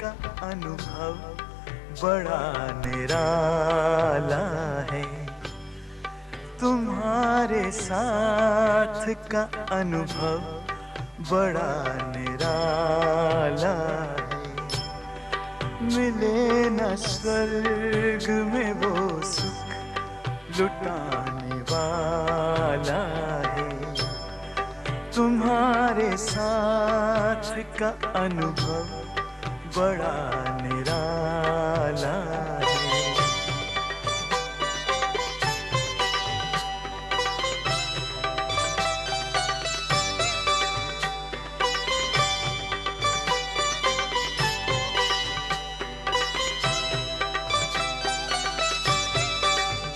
का अनुभव बड़ा निराला है। तुम्हारे साथ का अनुभव बड़ा निराला है। मिले न स्वर्ग में वो सुख लुटाने वाला है। तुम्हारे साथ का अनुभव बड़ा निराला है।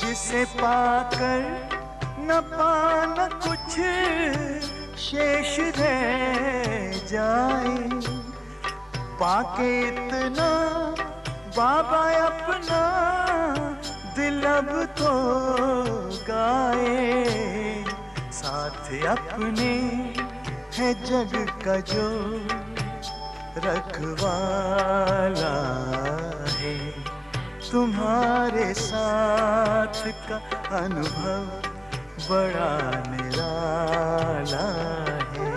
जिसे पाकर न पाना कुछ शेष रह जाए, पाके इतना बाबा अपना दिल अब तो गाए। साथ अपने है जग का जो रखवाला है। तुम्हारे साथ का अनुभव बड़ा निराला है।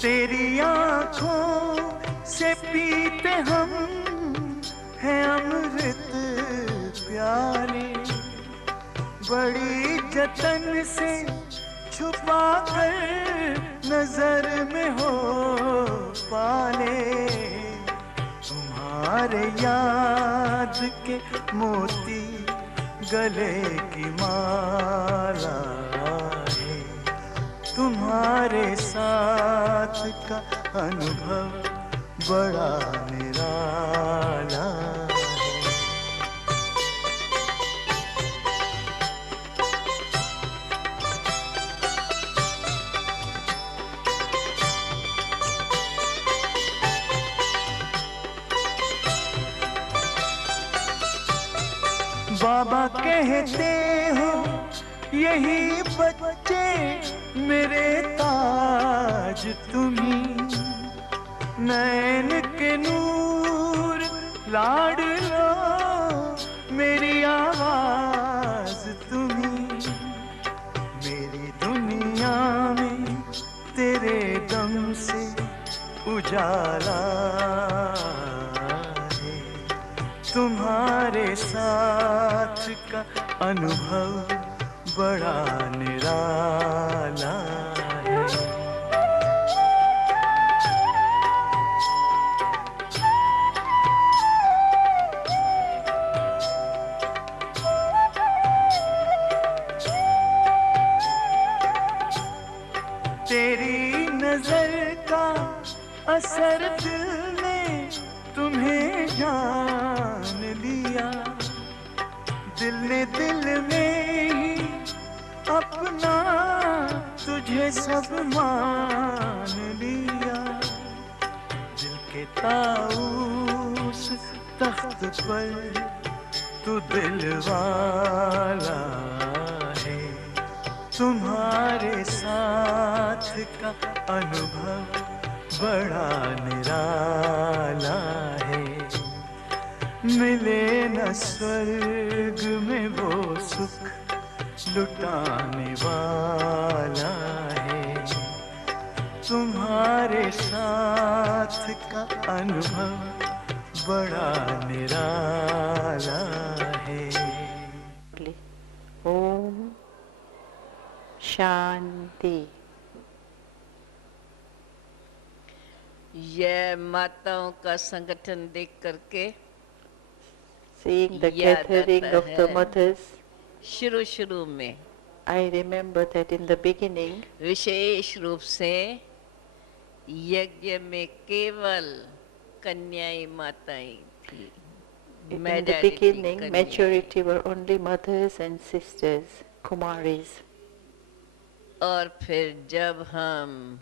तेरी आँखों से पीते हम हैं अमृत प्याले, बड़ी जतन से छुपा कर नजर में हो पाले। तुम्हारे याद के मोती गले की माला है। तुम्हारे साथ का अनुभव बड़ा निराला है। बाबा कहते हो यही बच्चे मेरे ताज तुम्ही, नैन के नूर लाड लो मेरी आवाज तुम्ही। मेरी दुनिया में तेरे दम से उजाला है। तुम्हारे साथ का अनुभव बड़ा निराला है। तेरी नजर का असर दिल ने तुम्हें जान लिया। दिल ने दिल में ही अपना तुझे सब मान लिया। दिल के ताऊस तख्त पर तू दिल वाला है। तुम्हारे साथ का अनुभव बड़ा निराला है। मिले न स्वर्ग में वो सुख लुटाने वाला है। तुम्हारे साथ का अनुभव बड़ा निराला है। ओम शांति। यह माताओं का संगठन देख करके Seeing the gathering of the mothers, शुरू में I remember that in the beginning, विशेष रूप से यज्ञ में केवल कन्याएं माताएं थी। in the beginning, majority were only mothers and sisters, Kumaris. और फिर जब हम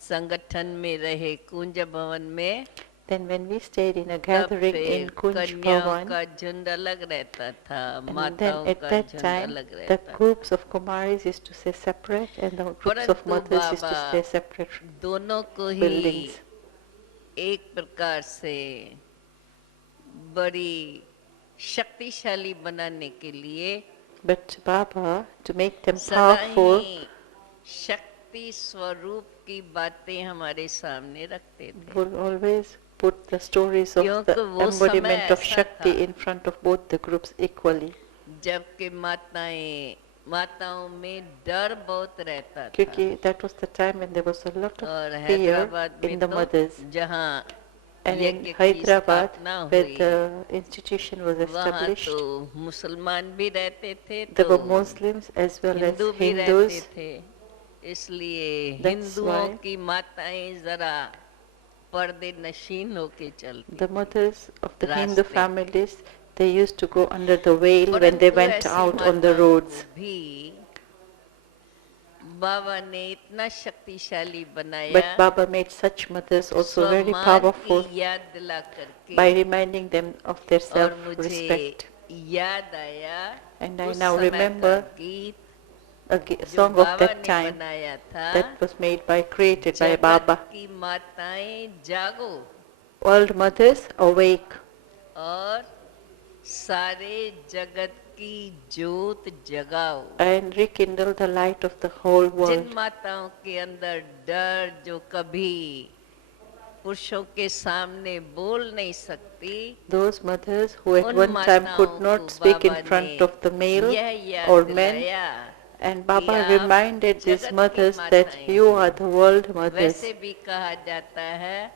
संगठन में रहे कुंज भवन में, Then when we stayed in a तब gathering फिर in Kunj कन्याओं Bhavan, का झुंड अलग रहता था, and then माताओं at का that झुंड time अलग the रहता था। groups of Kumaris used to stay separate and the groups of परंतु mothers used to Baba stay separate दोनों को ही buildings. एक प्रकार से बड़ी शक्तिशाली बनाने के लिए But Baba, to make them सदा powerful, ही शक्ति स्वरूप की बातें हमारे सामने रखते थे, will always put the stories of the क्योंकि वो समय embodiment of ऐसा Shakti था in front of both the groups equally. जबकि माताओं में डर बहुत रहता था। Because that was the time when there was a lot और of fear हैदराबाद in में the तो mothers. जहाँ And in यज्ञ की Hyderabad, स्थापना where हुई, the institution was वहाँ established, तो मुसलमान भी रहते थे there तो were Muslims as well as Hindu भी रहते Hindus. थे, इसलिए That's हिंदुओं why की माताएं जरा पर्दे नशीन होके चलती The थी। mothers of the Hindu रास्ते। families, they used to go under the veil when they परंतु went ऐसी out on the माताओं roads. को भी बाबा ने इतना शक्तिशाली बनाया, But Baba made such mothers also very स्वमान powerful की याद दिला करके, by reminding them of their और मुझे self-respect. याद आया And I उस now समय का remember गीत A जो song of बाबा that ने time बनाया था, that was created by जगत Baba. की माताएं जागो World mothers awake और सारे जगत की ज्योत जगाओ। and rekindle the light of the whole Jin world. माताओं के अंदर डर जो कभी पुरुषों के सामने बोल नहीं सकती, Those mothers who at उन one time माताओं could को not speak in Baba front ने of the male यह याद or men, दिलाया and कि Baba आप reminded these जगत की mothers that माताएं you हैं। are the world mothers. वैसे भी कहा जाता है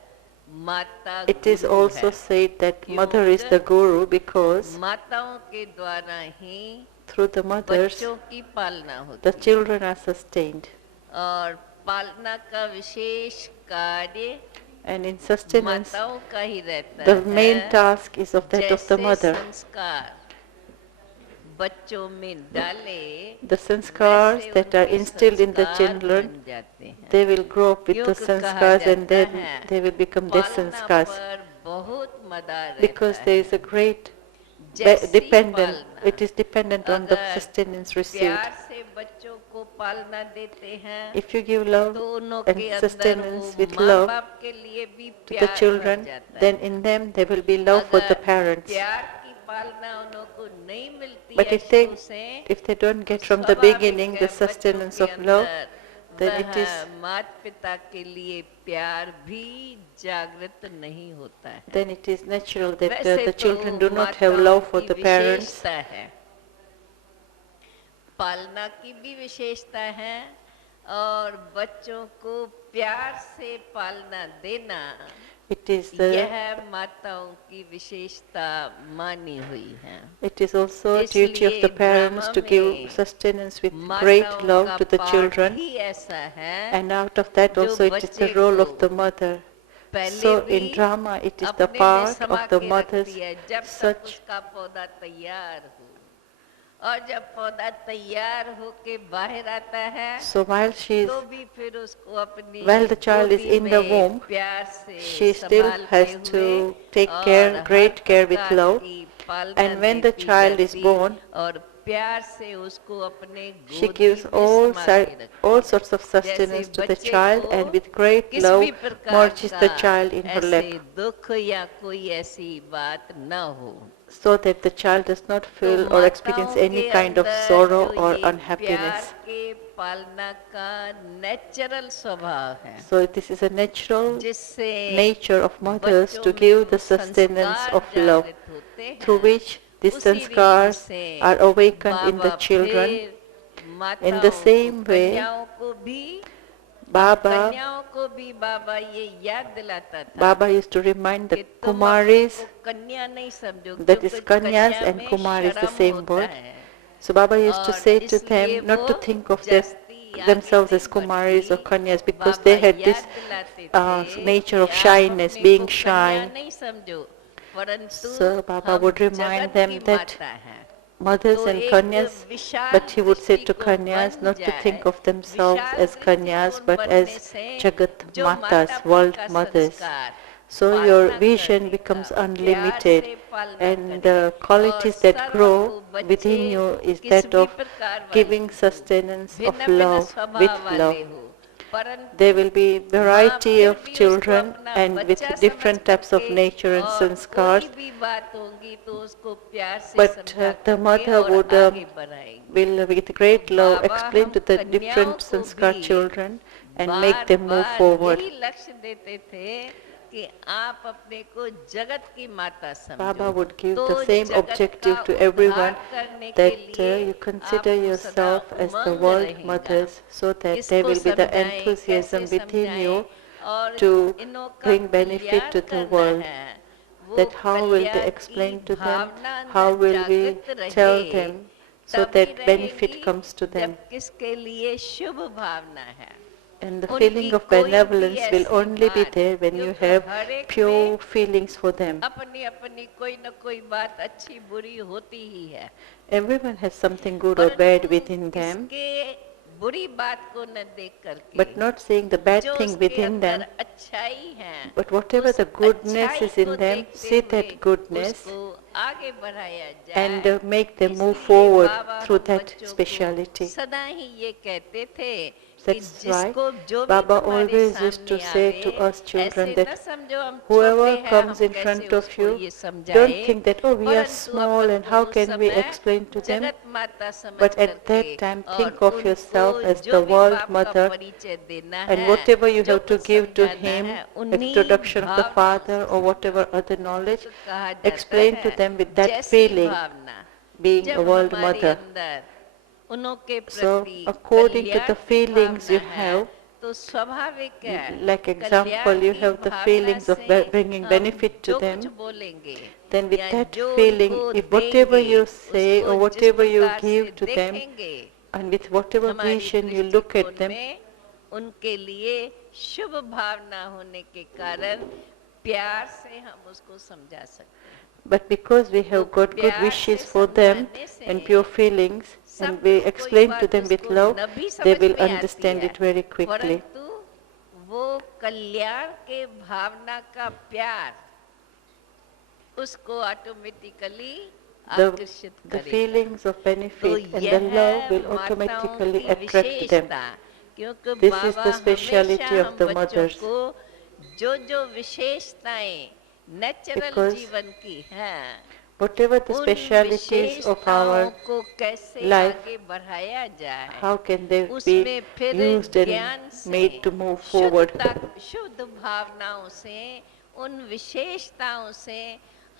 माता It is गुरु also है, said that mother is the guru because माताओं के द्वारा ही through the mothers बच्चों की पालना होती the है, children are sustained, और पालना का विशेष कार्य and in sustenance माताओं का ही रहता the है। main task is of that of the जैसे mother. संस्कार बच्चों में डाले, The sanskars वैसे that are उनके instilled in the संस्कार children, बन जाते हैं। they will grow up with the क्योंकि कहा sanskars and जाता then है, they will become their पालना sanskars पर बहुत मदार because रहता there है। is a great जैसी dependent, पालना, it is dependent on the अगर sustenance received. प्यार से बच्चों को पालना देते हैं, If you give love तो उनों and के अंदर sustenance वो with माँ love बाप के लिए भी to the प्यार भर children, जाता then है। in them there will be love for the अगर parents. प्यार की पालना उन्हों को नहीं मिलती But है if शुरू they से, don't get from the स्वाभाविक beginning है the बच्चों sustenance के of love, अंदर then it is माता पिता के लिए प्यार भी जागृत नहीं होता है। then it is natural that वैसे the तो children do not have माताओं love for की the parents. विशेषता है, पालना की भी विशेषता है, और बच्चों को प्यार से पालना देना, It is the यह माताओं की विशेषता मानी हुई है। it is also a duty of the इसलिए parents to ड्रामा give में sustenance with great माताओं love का to the पाठ children, ही ऐसा है, and out of that जो also it is the बच्चे role को of the mother. पहले So भी in drama it is the अपने में part समा of the के mothers रखती है, जब तक such उसका पौधा तैयार हो, और जब पौधा तैयार होके बाहर आता है, so while she is तो भी फिर उसको अपनी while the child is गोदी in the में womb, प्यार से she still संभालते has हुए to take और care, her great care with प्रकार love, की पालना and when the देती child is जाती, born, और प्यार से उसको अपने she गोदी gives में all, समा के रखती है। all sorts of sustenance to the बच्चे child, को and with great किसी love भी प्रकार nourishes the का child in her lap, ऐसे दुख या कोई ऐसी बात न हो, so that the child does not feel तो or experience माताओं any के kind of अंदर sorrow जो or ये unhappiness. प्यार के पालना का नेचुरल स्वभाव है, So this is a natural जिससे nature of mothers बच्चों to में give वो the sustenance संस्कार of love, जागृत होते हैं, through which these उसी रीति sanskars से are awakened in the Baba children. फिर In the माताओं को, same way, कन्याओं को भी Baba, कन्याओं को भी बाबा ये याद दिलाता था Baba used to remind the कि तुम अपने Kumaris, को कन्या नहीं समझो, that is क्योंकि Kanyas कन्या and में Kumar is the शर्म same होता word. है, So Baba used to और say to इसलिए them not to वो think of जस्ती आगे themselves as नहीं Kumaris or बढ़ती। Kanyas because Baba they had this याद दिलाते थे nature of कि आप shyness, अपने being को कन्या shy. नहीं समझो, परंतु So Baba हम would remind जगत them की that माता हैं। mothers तो and एक Kanyas, Vishal but he would say to दृष्टिकोण Kanyas बन not to जाए, think of themselves Vishal as Kanyas दृष्टिकोण but बनने as से Jagat जो Matas, माता-पिता world का mothers. संस्कार, So पालना your करने vision का, becomes प्यार unlimited, से पालना and करें। the qualities और that सर्व grow को within बच्चे you is किस that भी of प्रकार वाले giving हो, sustenance of भिन्न भिन्न love स्वभाव with वाले love. हो, परंतु There will be माँ variety फिर of भी उसको children अपना and with बच्चा समझ different types of करके nature and और sanskars, कोई भी बात होगी तो उसको प्यार से but समझा the करके mother और would आगे बढ़ाएंगे। will with तो great love बाबा explain हम to the कन्याओं different को sanskar भी children and make bar them move bar forward. यही लक्ष्य देते थे कि आप अपने को जगत की माता Baba समझो, would give तो the same जगत objective का to उद्धार everyone, करने के that लिए you consider आपको सदा yourself as the Umang world रहेगा। mothers, so that there किसको will be the समझाएं, enthusiasm कैसे within you समझाएं और to इनों का bring benefit Kalyan to the करना world. है। वो That how will they Kalyan explain की to them, भावना how अंदर will we जागृत tell रहे, them, so तभी that benefit रहेगी comes to them. जब किसके लिए शुभ भावना है। And the उनकी feeling of कोई भी benevolence will ऐसी only be बात, there when you क्योंकि have हर एक pure में feelings for them. अपनी अपनी कोई न कोई बात अच्छी बुरी होती ही है, Everyone has something good or bad परंतु within them, किसके बुरी बात को न देख करके but not saying the bad जो thing उसके within अंदर them, अच्छाई है, but whatever उस the goodness अच्छाई is in को them, देखते see हुए that goodness उसको आगे बढ़ाया and जाए। make them move इसलिए forward बाबा through हम that बच्चों को speciality. सदा ही ये कहते थे कि That's why जिसको जो भी Baba तुम्हारे always used to सामने say आवे, to us children ऐसे न that समझो हम whoever छोटे हैं, comes हम in कैसे front of उसको you, ये don't समझाएं, think that, oh, we are परंतु small अपन and को how उस can we समय explain to them, जगत माता समझ but at that करके time और think of yourself उनको as जो the भी world बाप का mother, परिचय देना and है, whatever you जो have to कुछ give to समझाना him, है, उन्हीं introduction of the भावनाओं father से or whatever other knowledge, कहा जाता explain to है them with that जैसी feeling, भावना being a जब world हमारे mother. अंदर उन्हों के So प्रति according to कल्याण the की feelings you भावना है, have, तो स्वाभाविक है like example, कल्याण you की have the Bhavna feelings of से bringing हम benefit to जो कुछ them, बोलेंगे then with या that जो feeling, उनको if whatever देंगे, you say उसको or जिस whatever you प्रकार give से to them, देखेंगे, and with whatever हमारी vision you look at दृष्टिकोण them, में उनके लिए शुभ भावना होने के कारण प्यार से हम उसको समझा सकते हैं। but because we have got good प्यार wishes से for them समझाने से and pure feelings, and सब we कोई explain to बात them with उसको love, न भी they समझ will में आती understand है, it very quickly. परंतु वो कल्याण के भावना का प्यार उसको ऑटोमेटिकली आकर्षित The करेगा। feelings of तो benefit and the यह love will माताओं automatically की attract them. विशेषता, क्योंकि This is Baba the speciality हमेशा of हम the बच्चों mothers. को जो जो विशेषताएं नेचुरल Because जीवन की हैं, whatever the उन specialities of विशेषताओं our को कैसे life, आगे बढ़ाया जाए, how can they be उसमें फिर used ज्ञान and से made to move forward. शुद्ध भावनाओं से, उन विशेषताओं से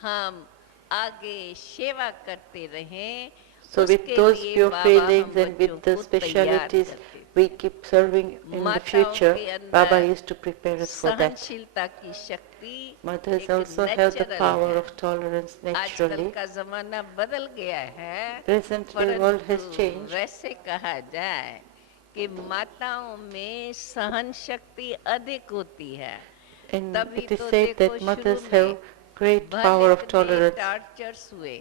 हम आगे सेवा करते रहें। So with उसके those लिए pure बाबा feelings हम and with बच्चों the को तैयार specialities करते थे। we keep serving in the माताओं future, के अंदर Baba used to prepare us for that. सहनशीलता की शक्ति Mothers एक also have the natural power है। of tolerance आजकल naturally. का जमाना बदल गया है, Presently world has परंतु changed. वैसे कहा जाए कि माताओं में सहन शक्ति अधिक होती है। And तभी it is तो said देखो that mothers शुरू have में great भले power of इतने tolerance. टॉर्चर्स हुए,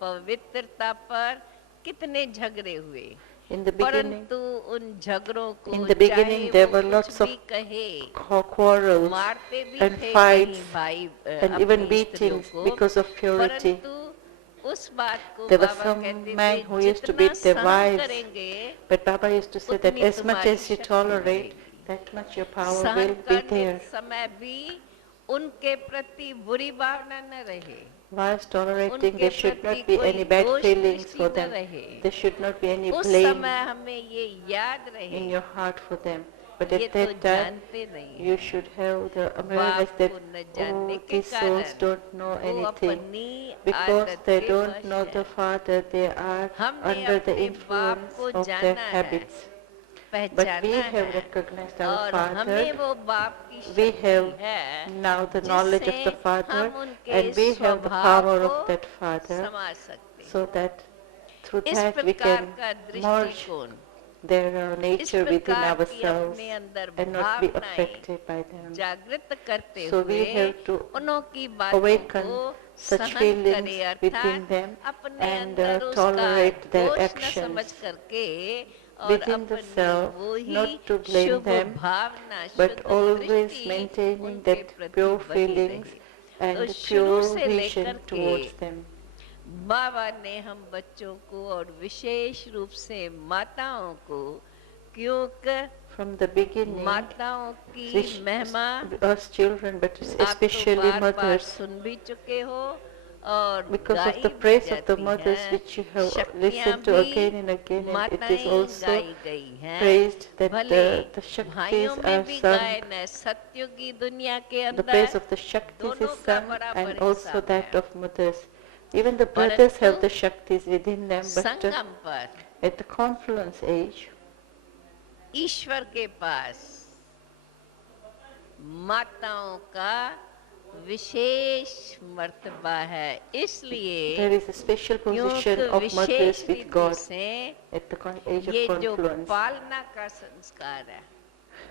पवित्रता पर कितने झगड़े हुए, In the beginning, परंतु उन झगड़ों को in the beginning चाहे there वो were कुछ lots of भी कहे, quarrels मारते भी and थे fights कहीं भाई and अपनी even स्त्रियों beatings को, because of purity. परंतु उस बात को There were बाबा some कहते men थे who used to जितना beat their सहन wives, करेंगे but Baba used to say that उतनी as much तुम्हारी as you शक्ति tolerate, बढ़ेगी। that much your power सहन will be करने there. समय भी उनके प्रति बुरी भावना न रहे, Whilst tolerating, उनके there should प्रति not be कोई any bad दोष feelings दृष्टि for न them. रहे। There should not be any उस blame समय हमें ये याद रहे, in your heart for them. But ये at तो that time, जानते नहीं you हैं। should have the awareness बाप that, को न जानने oh, के these souls कारण don't know वो anything. अपनी Because आदत they के don't वश know हैं। the Father, they are हमने under the अपने बाप influence को of their जाना है, habits. But we पहचाना have है, recognized our और हमें Father. वो बाप की We शक्ति have है now the knowledge of जिससे the Father, हम उनके and we have the स्वभाव power को of that Father, समझ सकते हैं। so that through इस that we प्रकार can का merge दृष्टिकोण, their इस nature within प्रकार की ourselves अपने अंदर and not be भावनाएं affected by them. जागृत करते So we हुए have to उन्हों की बातों awaken को such सहन feelings करे, within अर्थात them अपने and अंदर उसका tolerate their दोष न actions. समझ करके और within the अपनी self, वो ही not to blame Shubh them, Bhavna, but शुद्ध always दृष्टि maintaining उनके that प्रति pure बनी feelings रहे। तो and शुरू pure से vision लेकर towards के them. बाबा ने हम बच्चों को और विशेष रूप से माताओं को, क्योंकि From the beginning, माताओं की which महिमा us children, but आप तो especially बार बार mothers, सुन भी चुके हो और because of गाई the भी praise of the जाती mothers हैं। which you have शक्तियाँ listened to भी again and again, and it is माताएं also गाई गई हैं। praised that भले the Shaktis भाइयों में are भी sung, गायन है, सत्यों की दुनिया के the praise अंदर of the Shaktis दोनों is का sung, बराबर and also हिसाब that है। of mothers. Even the brothers have the परंतु Shaktis within them, but संगम पर at the confluence age, ईश्वर के पास माताओं का विशेष मर्तबा है, इसलिए there is a special position क्योंकि of mothers विशेष with रीति God से at the age ये of जो confluence. पालना का संस्कार है,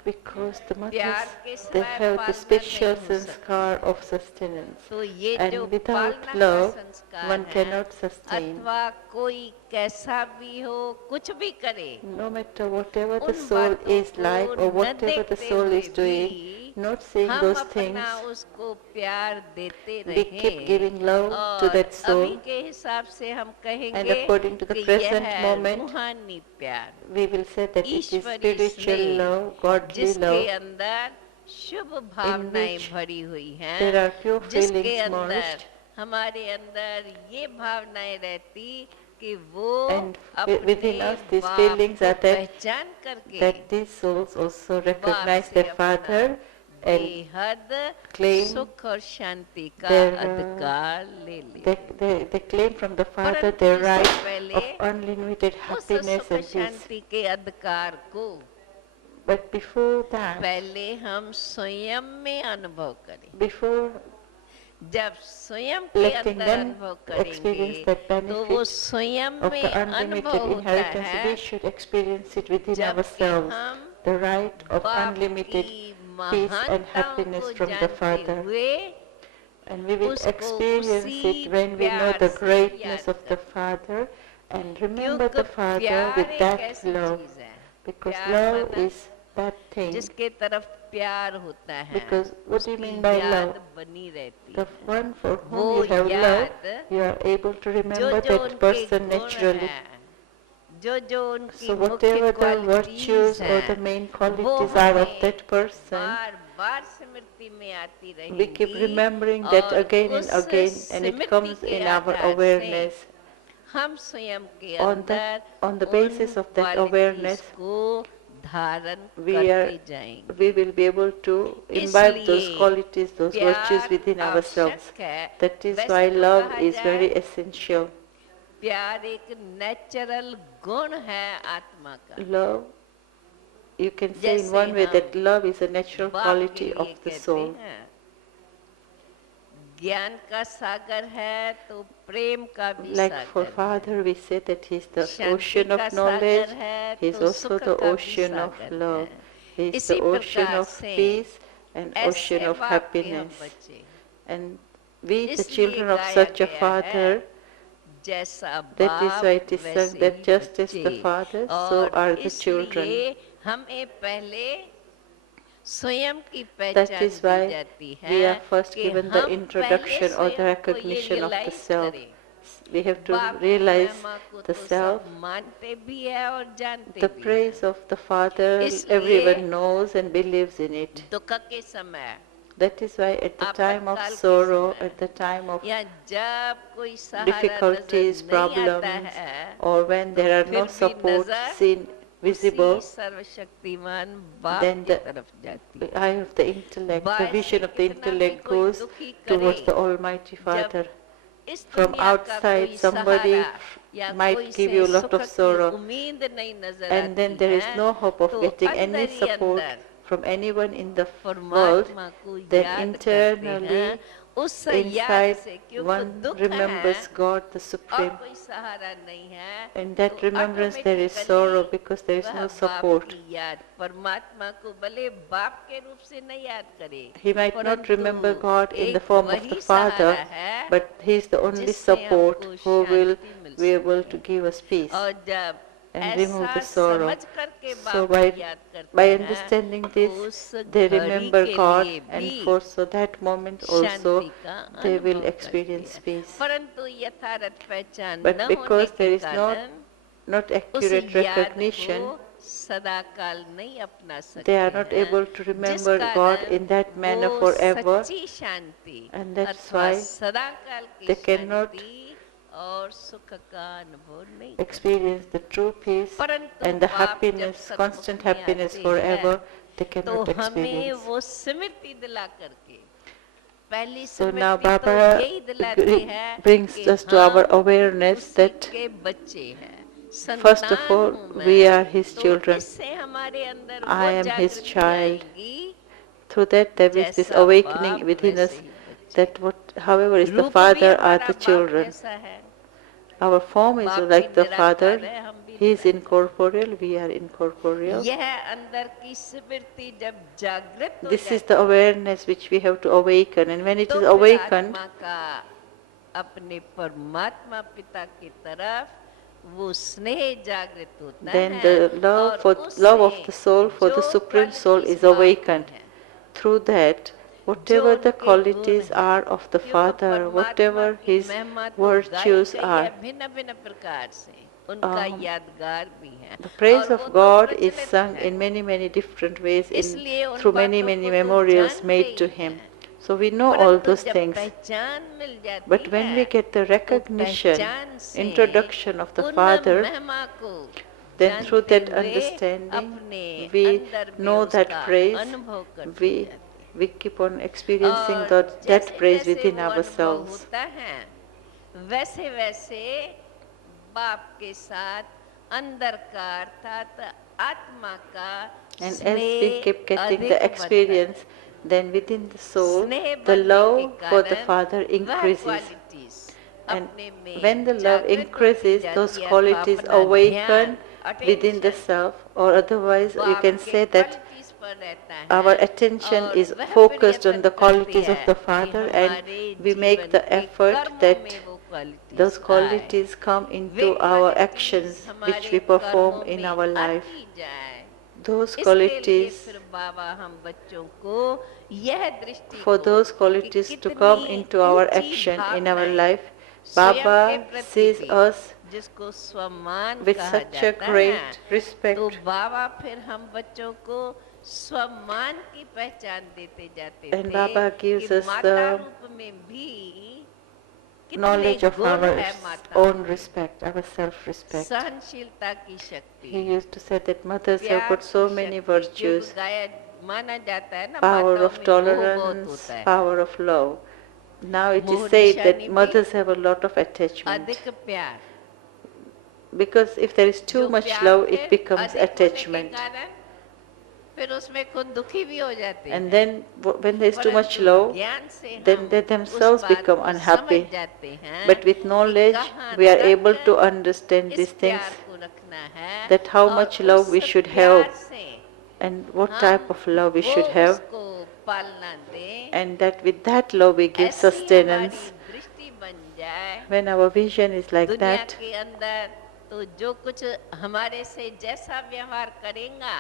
Because the mothers, प्यार के they सिवाय have the पालना special नहीं हो सकती। sanskar of sustenance. तो ये जो And without पालना का love, संस्कार one है, cannot sustain. अथवा कोई कैसा भी हो, कुछ भी करे, No matter whatever the उन soul बातों is like को or न whatever the देखते soul हुए is doing, भी not saying हम those अपना things, उसको प्यार देते we keep रहें। giving love to और that soul, अभी के हिसाब से हम and कहेंगे according to the कि present यह moment, रूहानी प्यार, we will say that it is Ishwari spiritual स्नेह, love, godly जिसके love, अंदर शुभ भावनाएं which भरी हुई हैं, there are pure जिसके feelings अंदर merged, हमारे अंदर ये भावनाएं रहती कि वो and अपने within us these बाप feelings को are that, पहचान करके that these souls also recognize से their अपना father and बेहद claim सुख और शांति का their, अधिकार ले ले। they claim from the father परंतु their इससे right पहले of unlimited उस happiness सुख and peace. शांति के अधिकार को But before that, पहले हम स्वयं में अनुभव करें। before जब स्वयं के letting अंदर them अनुभव experience करेंगे that तो वो benefit स्वयं of में the अनुभव unlimited होता inheritance, we है should experience it within जबकि ourselves, हम the right of बाप unlimited की peace and महानताओं happiness को from the जानते Father. हुए And we will उसको experience उसी it when we know प्यार the से greatness याद of the करते हैं। Father and remember क्योंकि the Father प्यार with एक that ऐसी love. चीज है, Because प्यार love माना is that thing. जिसके तरफ प्यार होता है, Because what do you उसकी mean by याद love? बनी रहती The है। one for वो whom you have love, याद you are able to जो remember जो that उनके person गुण naturally. हैं, जो उनकी So मुख्य whatever the qualities virtues or the हैं, main वो qualities are of हमें that person, बार बार स्मृति में आती we keep रहेंगी remembering that और again and उस again, and it Smriti comes के in our आधार से awareness. हम स्वयं के On अंदर the basis उन of that qualities awareness, को धारण we करते जाएंगे। we will be able to imbibe those इसलिए qualities, those virtues प्यार within ourselves. आवश्यक है। That is वैसे why तो love कहा is जाए, very essential. प्यार एक नेचुरल गुण है आत्मा का। Love, you can say in जैसे one way हम that love is a natural बाप quality के of लिए the कहते soul. हैं, ज्ञान का सागर है तो प्रेम का भी Like for सागर है। Father, we say that He is the Shanti ocean का of knowledge, सागर है He is तो also सुख the का भी ocean of सागर love, है। He is इसी the ocean प्रकार of से peace and ऐसे ocean of बाप के हम happiness. बच्चे, And we, the इसलिए children of गाया such a गया है, Father, जैसा that is बाप why it is वैसे sung that he just as the बच्चे। Father, so और are the children. इसलिए हमें पहले स्वयं की That पहचान is दी why जाती we है are first कि given the हम introduction पहले or the स्वयं को ये recognition of the realize self. करें। We have to बाप की realize महिमा को the तो self, सब मानते भी है और जानते the भी praise of the Father, इसलिए everyone knows and believes in it. हैं। दुख के समय That is why at the time of आपातकाल के sorrow, समय, at the time of या जब कोई सहारा difficulties, नजर नहीं आता problems, है, or when there are तो no फिर भी support नजर seen visible, उसी सर्वशक्तिमान बाप then की the तरफ जाती है। eye of the intellect, the बाहर से vision of the कितना भी intellect कोई goes दुखी towards करे, the Almighty Father. इस From दुनिया का outside, कोई somebody सहारा या might कोई give से you a lot सुख of की sorrow, उम्मीद नहीं नजर and then आती there is है, no hope of तो getting any अंदर ही support अंदर from anyone in the world, परमात्मा को then याद करते internally, हैं, उस याद inside, से क्योंकि one दुख remembers है God the और Supreme. कोई सहारा नहीं है, In that तो remembrance there is automatically sorrow because there is वह no बाप support. की याद परमात्मा को भले बाप के रूप से नहीं याद करे, He might not परंतु remember God in the एक form of वही the Father, सहारा है but He is the only जिससे support हमको who will Shanti mill be able सके। to give us peace. और जब and remove the ऐसा sorrow. समझ करके So बाप by को याद करते by हैं, understanding उस this, they घड़ी remember के God, लिए and भी for so that moment also शांति का they will अनुभव experience करती है। peace. परंतु यथार्थ पहचान But न होने because के there is कारण not उस accurate याद recognition, को सदा काल नहीं अपना सकते they are not हैं, able to जिस remember God कारण in that manner वो forever, सच्ची शांति and that's अथवा why सदा काल की they cannot शांति और सुख का अनुभव नहीं experience the true peace परंतु and the बाप जब happiness, सन्मुख constant में happiness आते forever, हैं, they तो cannot हमें experience. वो स्मृति दिला करके पहली So now स्मृति तो Baba यही दिलाती है brings कि us to our हम awareness उसी that के बच्चे हैं, first of संतान all हूँ we मैं, are His तो children. इससे हमारे अंदर I वो am His जागृति child. आएगी Through that there is this जैसा awakening बाप within us वैसे ही बच्चे। that however is the रूप भी Father are हमारा the बाप children. जैसा है, Our form is बाप भी like the निराकार Father. है, हम भी He is निराकार। incorporeal, we are incorporeal. यह अंदर की स्मृति जब जागृत हो This is जाती the है, awareness which we have to awaken, and when it तो is फिर awakened, आत्मा का अपने परमात्मा पिता की तरफ वो स्नेह जागृत होता then है the और love of उससे the soul for the जो Supreme Soul qualities is बाप की awakened. हैं, Through that, जो whatever the उनके गुण qualities हैं, are of the क्योंकि Father, परमात्मा whatever की His महिमा तो गाई virtues गई है are, भिन्न भिन्न प्रकार से, उनका um, यादगार भी है the praise और वो of तो God is प्रचलित sung है, in many different ways, इसलिए उन through many बातों को तो memorials जानते made to ही Him. हैं। So we know all परंतु those जब things. पहचान मिल जाती But when we है, get the तो recognition, पहचान से introduction of the उन Father, महिमा को then through जानते that हुए understanding, अपने we अंदर में know that उसका praise, अनुभव करते we, जाते हैं। we keep on experiencing और that जैसे praise जैसे within वो अनुभव ourselves. होता है, वैसे वैसे बाप के साथ अंदर का अर्थात आत्मा का And as we स्नेह keep getting अधिक the बढ़ता है। experience, then within the soul, स्नेह the बढ़ने love के for the कारण Father वह increases. qualities And अपने में when the love जागृत होती increases, जाती those है, तो qualities अपना awaken ध्यान, within the attention self, or otherwise you बाप can के say that qualities पर रहता our है attention और is वह focused on प्रयत्न the करती qualities of है the कि Father, and हमारे we make जीवन the के effort कर्मों that में वो qualities those आए। qualities come way into our qualities actions which हमारे we perform कर्मों in में our life. आती जाए। Those इसके लिए qualities, फिर बाबा हम बच्चों को यह दृष्टि for को those कि qualities to come कितनी into our ऊंची action in our भावनाएं life, स्वयं के Baba प्रति sees भी, us जिसको स्वमान with कहा such a जाता है, great respect. तो बाबा फिर हम बच्चों को स्वमान की पहचान देते जाते And थे Baba gives कि us माता the रूप में भी कितने knowledge of गुण our है माता own में। respect, our self-respect. सहनशीलता की शक्ति, He used to say that mothers have प्यार got so की many शक्ति, virtues, क्योंकि गाया माना जाता है ना power माताओं of में मोह बहुत tolerance, होता है, power of love. Now it is मोह said निशानी that भी mothers have a lot of attachment. अधिक प्यार, Because if there is too जो much प्यार love, फिर it becomes अधिक होने के attachment. कारण फिर उसमें खुद दुखी भी हो जाते And हैं। then when there is too much परंतु love, ज्ञान से then हम they उस themselves बात become को समझ unhappy. जाते हैं But with कि knowledge, कहाँ we are तक able to understand इस these things, प्यार को रखना है that how और much love we उस should प्यार have, से and what हम type of love we वो should have, उसको पालना दें, and that with that love we give ऐसी sustenance. हमारी दृष्टि बन जाए When our vision is like दुनिया that, के अंदर, तो जो कुछ हमारे से जैसा व्यवहार करेगा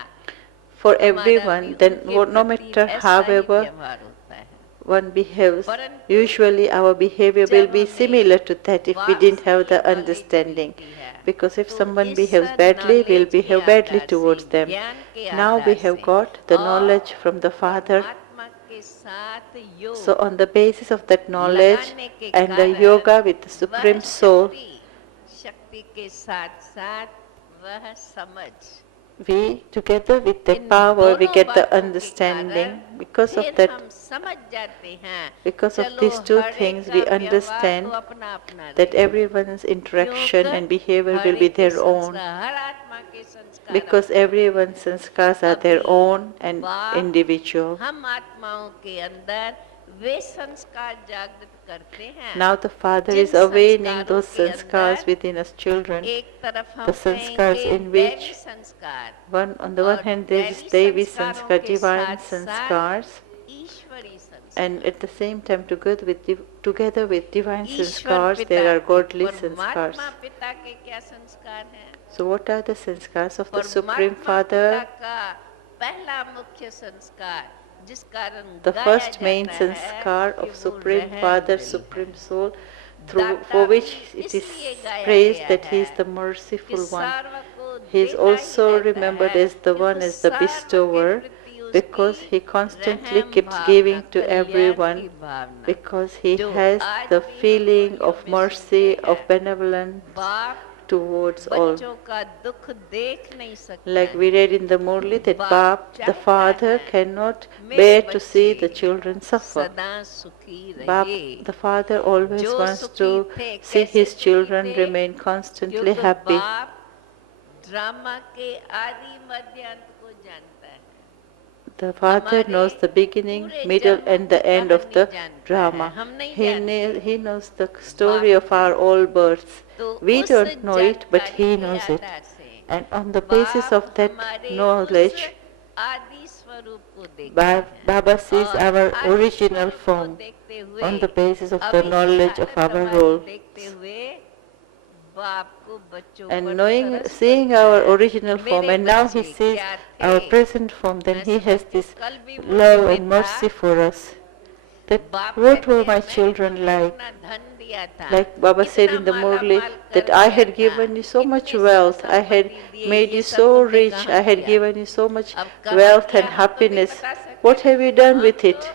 for हमारा भी everyone, then उनके no प्रति matter ऐसा ही however व्यवहार होता है। one behaves, परंतु usually our behavior will जब be हमें similar to that if we didn't have वापसी the knowledge understanding. मिलती है, Because if तो someone इस behaves badly, we'll knowledge के behave badly आधार towards से, them. ज्ञान के Now we आधार have से got the और knowledge from the Father. परमात्मा के साथ योग So on the basis of that knowledge लगाने के and the कारण yoga with the वह Supreme Soul, शक्ति के साथ साथ वह समझ, we together with the in power we दोनों get the बातों के understanding. कारण Because of फिर that, हम समझ जाते हैं, because of चलो these two हर एक things, का we व्यवहार understand तो अपना अपना that रहेगा। everyone's interaction and behavior her will be एक के their own. संस्कार, हर आत्मा के संस्कार Because अपने अपने everyone's sanskars are their अभी own and बाप individual. हम आत्माओं के अंदर वे संस्कार जागृत करते हैं। Now the Father Jin is awakening संस्कारों those के sanskars अंदर within us children. एक तरफ हम The sanskars कहेंगे in which दैवी संस्कार, on the one और hand there is दैवी Devi संस्कारों sanskar, के divine साथ-साथ sanskars, ईश्वरी संस्कार, and at the same time together with divine Ishwar sanskars पिता there are के, godly sanskars. परमात्मा पिता के क्या संस्कार हैं? So what are the sanskars of the Supreme परमात्मा Father? पिता का पहला मुख्य संस्कार जिस कारण The गाया first main जाता है sanskar कि of वो Supreme रहम Father, दिल Supreme है। Soul, through दाता for भी which it is इसलिए गाया praised गया that He is है the कि merciful one. सर्व को He is देता ही also रहता remembered है as the one किंतु as the सर्व के bestower प्रति because उसकी He constantly रहम keeps Bhavna, giving to Kalyan everyone की भावना because He जो has आज the भी हम feeling मुरलियों of में mercy, सुनते of हैं। benevolence बाप towards all. बच्चों का दुख देख नहीं सकता Like we है। read in the Murli that बाप Bap, the चाहता father, है cannot मेरे bear to see the बच्चे children suffer. सदा सुखी Bap, रहे। the father, always जो wants सुखी to थे, see कैसे his सुखी children थे? remain constantly क्योंकि happy. बाप ड्रामा के आदि मध्य अंत को जानता है। The father हमारे knows the beginning, पूरे middle, जन्मों and की the end of कहानी the जानता drama. है, हम नहीं जानते। He knows the story बाप of our all births. तो We उस don't know it, but जानकारी he के knows it. आधार से And on the basis of बाप that हमारे उस knowledge, आदि स्वरूप को देखते हैं Baba sees और our आदि original स्वरूप को form देखते हुए on the basis of the अभी की knowledge of हालत our हमारी role. देखते हुए बाप को बच्चों And पर knowing, तरस seeing पड़ता our है original कि form, मेरे and now he बच्चे sees क्या our थे। present form, then मैं he has समझती हूँ this कल भी love मुरली and में mercy था। for us. That बाप what कहते were हैं my मैंने children तुम्हें like? इतना धन दिया था, Like Baba said इतना in the Mala Murli, mall that कर I दिया had था, given you so much इतने wealth, सुख I had संपत्ति दिए, made ये you सब so तुमने rich, कहाँ I had किया? given you so much अब कहाँ wealth किया and हम तो नहीं happiness. बता सकते, What have you done हम with तो it?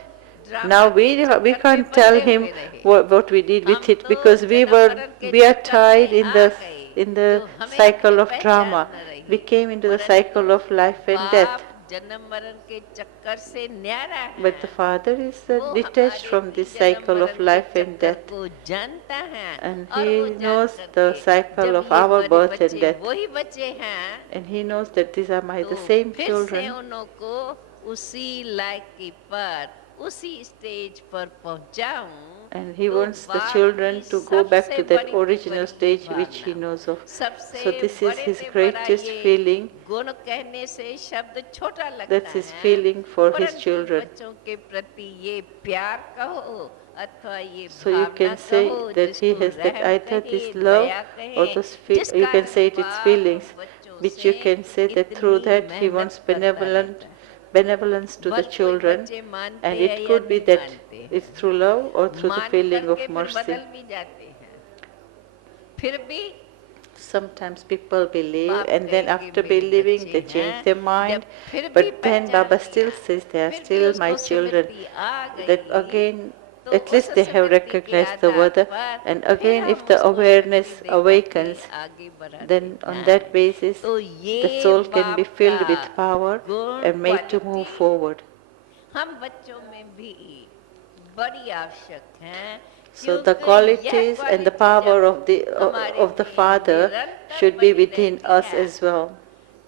ड्रामा Now के we चक्कर में can't tell बंधे him हुए रहे। what we did with हम it तो because जन्म मरण के we are चक्कर tied में in आ the गए जो हमें अपनी cycle of पहचान drama. न रही। We came into the परंतु cycle of life and death. बाप जन्म मरण के चक्कर से न्यारा है। But the Father is वो detached हमारे from भी this जन्म cycle of मरण के life and चक्कर death. को जानता है And और वो He जान knows the करके cycle जब of ये our हमारे birth and बच्चे death. वही बच्चे हैं And He knows that these are the तो same फिर से children. उन्हों को उसी लायकी पर उसी स्टेज पर पहुंचाऊं And He तो wants the बाप children की to go back सबसे to that बड़ी original बड़ी stage which He Bhavna, knows of. सबसे So this is बड़े His से बड़ा greatest ये feeling. गुण कहने से शब्द छोटा लगता That's His है, feeling for His परंतु children. बच्चों के प्रति ये प्यार कहो अथवा ये So you Bhavna can say कहो that He जिसको has that रहम either कहे, this love दया or कहे, those जिस you can कारण say it its बाप feelings, बच्चों which से you can say that through इतनी that He wants मेहनत करता रहता है। benevolence to the भले कोई children, बच्चे मानते and हैं it या could be नहीं that मानते it's हैं, through love or through the मान feeling करके of फिर mercy. बदल भी जाते हैं। फिर भी Sometimes people believe, बाप and then कहेंगे after मेरे believing बच्चे they हैं, change their mind. जब फिर भी But then पहचान Baba लिया, still says they are फिर भी still my उसको children. स्मृति आ That गई, again, तो at उस least they have स्मृति के recognized the आधार word. पर And फिर again, हम if the उसको awareness शक्ति दे करके awakens, आगे बढ़ाते then on हैं। that basis, तो the ये soul can be बाप filled का with power गुण and made to move quality forward. हम बच्चों में भी बड़ी आवश्यक है So the क्योंकि qualities यह and the क्वालिटी power जब हमारे of the में Father निरंतर should be बनी within रहती us है, as well.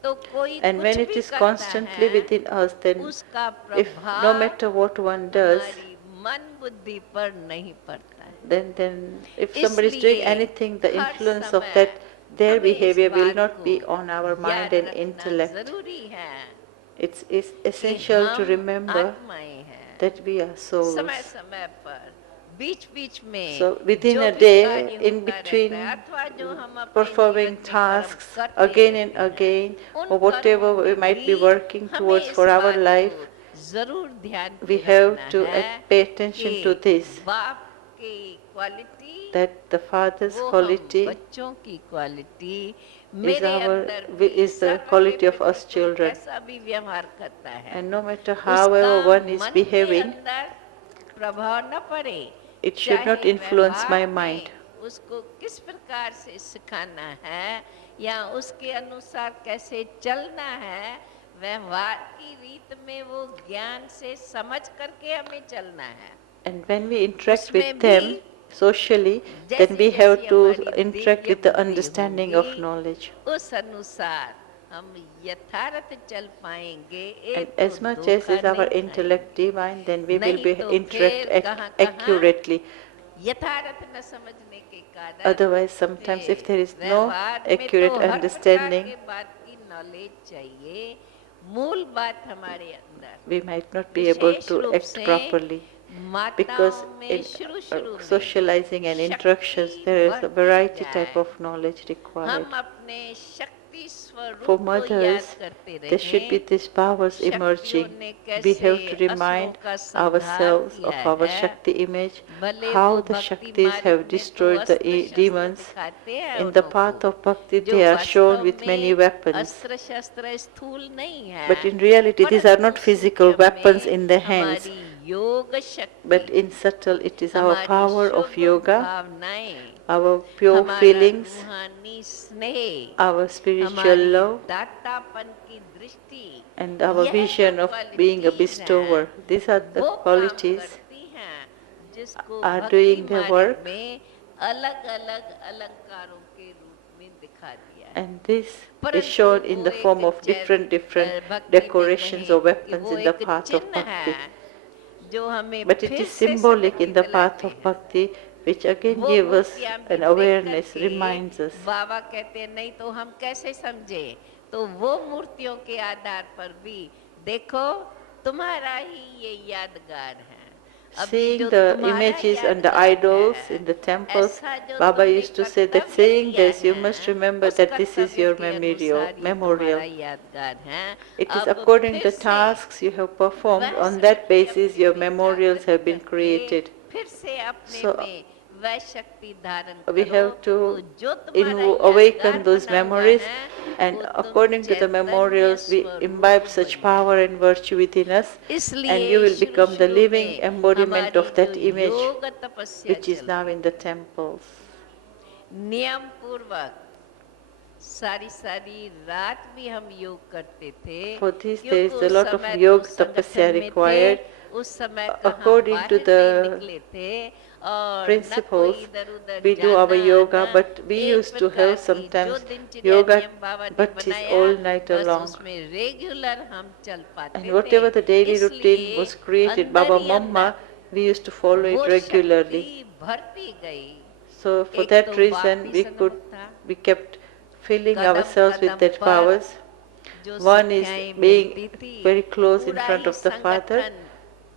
तो कोई And कुछ when it भी is करता constantly है within us, then उसका if no प्रभाव matter what one does, हमारी मन बुद्धि पर नहीं पड़ता है। then if somebody is doing इसलिए anything, the her influence of समय that, their हमें इस behavior will बात not be को on our mind याद and रखना intellect. जरूरी है It's कि essential to हम remember आत्माएं हैं। that we are souls. समय समय पर बीच बीच में So within जो a भी day, कार्य in होता between रहता है अथवा जो हम अपने performing जीवन में कर्म tasks करते again and रहते हैं, again, उन or whatever कर्मों we में might be भी working हमें towards इस for our बात life, को जरूर ध्यान we में have रखना to है pay attention to कि this, बाप की क्वालिटी that the Father's वो हम quality बच्चों की क्वालिटी is मेरे अंदर भी is the सर्व quality के of us प्रति कोई children. कैसा भी व्यवहार करता है And no matter उसका however one is मन के behaving, अंदर प्रभाव न पड़े, it should not चाहे influence my व्यवहार में mind. उसको किस प्रकार से सिखाना है या उसके अनुसार कैसे चलना है, व्यवहार की रीत में वो ज्ञान से समझ करके हमें चलना है। And when we interact उसमें with them भी socially, then जैसी we have जैसी to हमारी interact दिव्य with the बुद्धि understanding of होगी, knowledge. उस अनुसार हम यथार्थ चल पाएंगे। And एक as तो much as धोखा is our नहीं intellect खाएंगे। divine, then we will नहीं be तो interact फिर कहाँ-कहाँ accurately. यथार्थ न समझने के कारण Otherwise, sometimes if there is no व्यवहार में accurate तो हर understanding, प्रकार के बात की नॉलेज चाहिए, मूल बात हमारे अंदर we might not be able wishes to रूप act से properly. Because माताओं में in शुरू में socializing and instructions, शक्ति there is a बढ़ती variety जाए। type of knowledge required. हम अपने शक्ति शक्ति स्वरूप For को याद mothers, करते there should be रहें these powers शक्तियों emerging. ने We कैसे have to असुरों remind का संहार ourselves किया of our है Shakti image, भले how वो the भक्ति Shaktis मार्ग have में तो destroyed the अस्त्र शस्त्र demons. दिखाते हैं In the उनको path of Bhakti, जो they are shown वास्तव with many में weapons. अस्त्र शस्त्र स्थूल नहीं है But in reality, these are not परंतु physical सूक्ष्म weapons में in the hands. हमारी योग But शक्ति in subtle, it is our हमारी power of शुभ yoga, भावनाएं our pure हमारा feelings, रूहानी स्नेह our spiritual हमारी love, दातापन की दृष्टि and our यह vision जो of being a qualities bestower. हैं, These are the वो काम qualities करती हैं जिसको are भक्ति doing their मार्ग work. में अलग अलग अलंकारों के रूप में दिखा दिया है And this is परंतु shown in वो the form एक of different भक्ति में decorations कहें or कि weapons वो in the एक path of चिन्ह Bhakti. है जो हमें But it फिर is से symbolic Smriti in the path दिलाते of हैं Bhakti, which again वो gives us मूर्तियां भी an देख awareness, करके reminds us. बाबा कहते हैं नहीं तो हम कैसे समझे तो वो मूर्तियों के आधार पर भी देखो तुम्हारा ही ये यादगार है अभी Seeing जो the तुम्हारा images and the यादगार idols है, in the temples, ऐसा जो Baba तुमने used to say that कर्तव्य seeing किया this, you है, must remember उस that this is कर्तव्य your के अनुसार ही memorial. तुम्हारा यादगार है It is अब according फिर to the से tasks you have performed, वह on that स्मृति basis अपने your में memorials जागृत have been करके created. फिर से अपने So, में वह शक्ति धारण We करो have to तो जो तुम्हारा awaken यादगार those बना हुआ memories, है and वो तुम according to the Chaitanya memorials, we स्वरूप imbibe such बन power जाओ and virtue within us, and इसलिए you will शुरू become the शुरू living में embodiment हमारी of that जो image, योग तपस्या which is now चलती in the temples. नियम पूर्वक सारी सारी रात भी हम योग करते थे For this, क्योंकि there is a उस lot of समय yoga तो tapasya संगठन में required. थे, उस समय तो हम According to बाहर the नहीं निकले थे और न principles, कोई इधर-उधर we do our जाना yoga, आना, but we एक used to प्रकार have की sometimes जो दिनचर्या yoga नियम बाबा ने bhaktis बनाया, all night बस long. उसमें रेगुलर हम चल पाते And whatever the थे daily routine इसलिए was created, अंदर Baba ही Mamma, अंदर we used to follow it वो regularly. शक्ति भरती गई So for एक that तो reason, बापी we सन्मुख था kept filling Kadam ourselves with Kadam that पर powers. जो One is संख्याएं being मिलती थी very close in पूरा front he of the Father. संगठन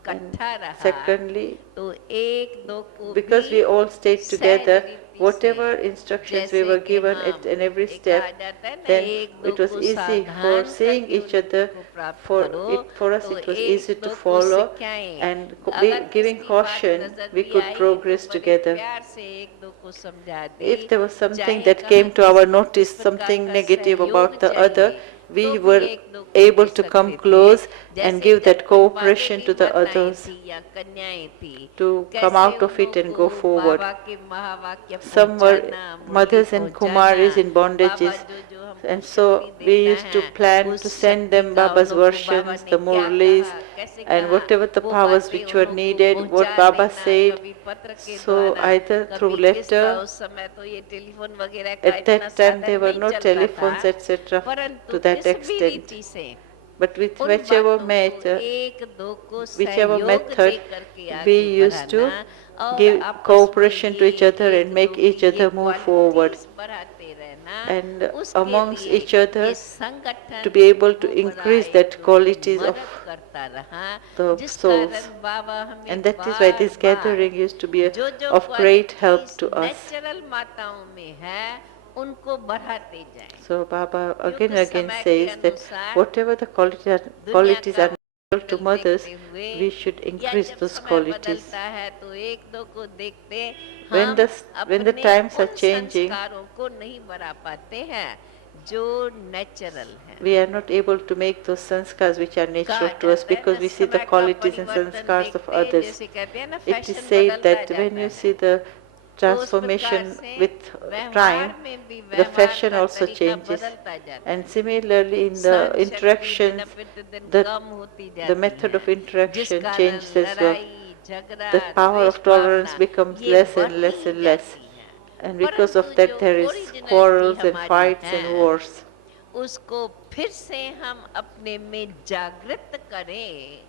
इकट्ठा And रहा secondly, तो एक दो को because भी we all stayed सहज together, रीति whatever से, instructions we जैसे were कि given हम at in every एक step, कहा जाता है ना, then एक दो it was को easy for सावधान seeing करके each other, उन्नति को प्राप्त for करो, us तो it was एक easy to दो को follow, सिखाएं। and अगर giving किसकी बात caution, नजर we भी could आई, तो progress बड़े together. प्यार से एक दो को समझा दी, If there was something चाहे that कहाँ came to किस our किस notice, प्रकार something का negative सहयोग about the other, चाहिए, we तो भी were एक दो को able दे to come सकते थे। close and जैसे give that जब तक cooperation बाबे to की the माताएं others थी या कन्याएं थी, to come कैसे out of it and go उनको forward. बाबा के महावाक्य Some were पहुंचाना, मुरली mothers and kumaris in पहुंचाना, bondages, बाबा जो हमको and so शक्ति we देता used to है, plan उस to send शक्ति them का Baba's उन लोगों को बाबा versions, ने the क्या murlis, कहा, कैसे and कहा, whatever the वो powers बातें which were उन लोगों को needed, what पहुंचा Baba देना, said. कभी पत्र के So द्वारा, either through कभी किस letter, तरह, उस समय तो ये टेलीफोन वगैरह का at इतना that time there साधन were नहीं no चलता telephones, था, etc. परंतु to that किस भी extent. रीति से But with उन whichever बातों met, को एक दो को whichever सहयोग method, दे करके we आगे used to बढ़ाना और give आपस cooperation में to each ये other and एक make दो each की other ये move forward, qualities बढ़ाते रहना, and उसके amongst लिए each other ये संगठन to be able to हमको बड़ा increase एक that दूसरी qualities of मदद करता रहा, the जिस souls. कारण बाबा हमें And that is why this बार-बार gathering used to be जो जो of great help qualities to us. Natural माताओं में है उनको बढ़ाते जाएं, So Baba again युग and again समय के says that अनुसार whatever the qualities दुनिया are का natural to बदल mothers, देखते हुए, we should या increase जब those समय qualities. बदलता है तो एक दो को देखते When हम when the अपने times are उन changing, संस्कारों को नहीं बढ़ा पाते हैं जो नेचुरल है। we are not able to make those sanskars which are natural to us because we see the qualities and sanskars of others. जैसे कहते हैं ना, It is फैशन said बदलता that जाता when you है, see the तो उस transformation प्रकार से with व्यवहार time, में भी the व्यवहार fashion का also तरीका changes. बदलता जाता है। And similarly, in the सहन शक्ति interactions, दिन प्रतिदिन the, कम होती the जाती method है, of interaction जिस कारण changes as well. लड़ाई, झगड़ा, The power द्वेष of tolerance भावना, becomes ये less and बढ़ती less and less. जाती है। And because परंतु of that, जो there is originality quarrels and हमारी fights है, and wars. उसको फिर से हम अपने में जागृत करें,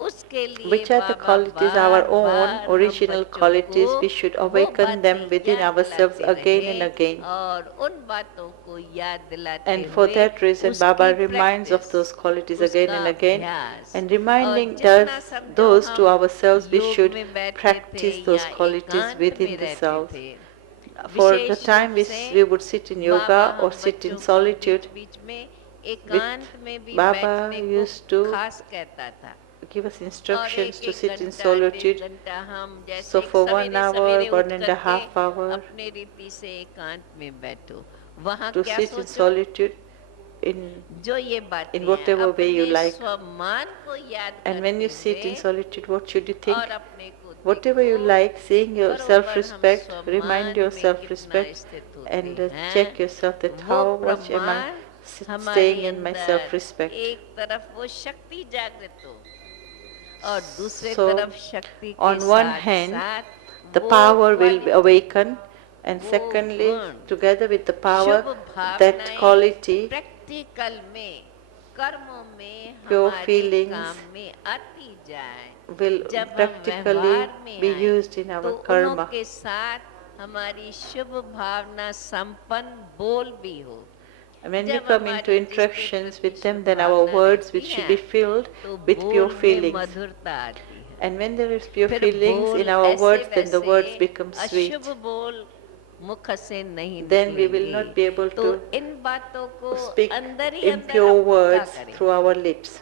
उसके लिए Which are the Baba qualities, our own बार-बार हम original बच्चों qualities, को we should वो awaken them बातें within याद ourselves दिलाते again and रहें again. और उन बातों को याद दिलाते And for हुए that reason, उसकी Baba reminds of practice, those qualities again and उसका again. अभ्यास, And reminding और जितना us, समझो those to हम ourselves, we योग should में बैठते थे practice those या qualities एकांत में within the रहते self. थे, for the विशेष time रूप से we would sit in Baba yoga or हम sit in बच्चों को solitude, बीच में एकांत में भी Baba बैठने को used to खास कहता था give us और instructions एक to एक sit in घंटा 1.5 solitude. घंटा हम जैसे So for 1 सवेरे hour, सवेरे उठ 1.5 करके hour अपने रीति से एकांत में बैठो वहाँ to क्या sit in सोचो solitude in जो ये बातें in हैं whatever way you अपने like. स्वमान को याद And when you करते sit in हुए solitude, what should you think? और अपने को Whatever you देखो like, seeing your बरोबर हम self-respect, स्वमान remind your में कितना self-respect स्थित होते and हैं check yourself that वो how much am I प्रमाण हमारे staying in my अंदर self-respect. एक तरफ वो शक्ति जागृत हो और दूसरे So, तरफ शक्ति के on one साथ hand, साथ the वो power will quality, awaken, and वो secondly, गुण, together with the Shubh power, that भावनाएं quality, प्रैक्टिकल में कर्मों में pure हमारे feelings काम में आती जाए will जब हम practically व्यवहार में be आए used in our तो karma. उन्हों के साथ हमारी शुभ भावना संपन्न बोल भी हो And when we जब come हमारी into जिसके interactions प्रति with them, Shubh then our Bhavna words रहती which should हैं, be filled तो with pure बोल में feelings. मधुरता आती है And when there is pure फिर feelings बोल in our ऐसे words, then the words वैसे become sweet. अशुभ बोल मुख से नहीं Then we will not be निकलेंगे able तो to इन बातों को speak अंदर ही अंदर impure हम पक्का words करें through our lips.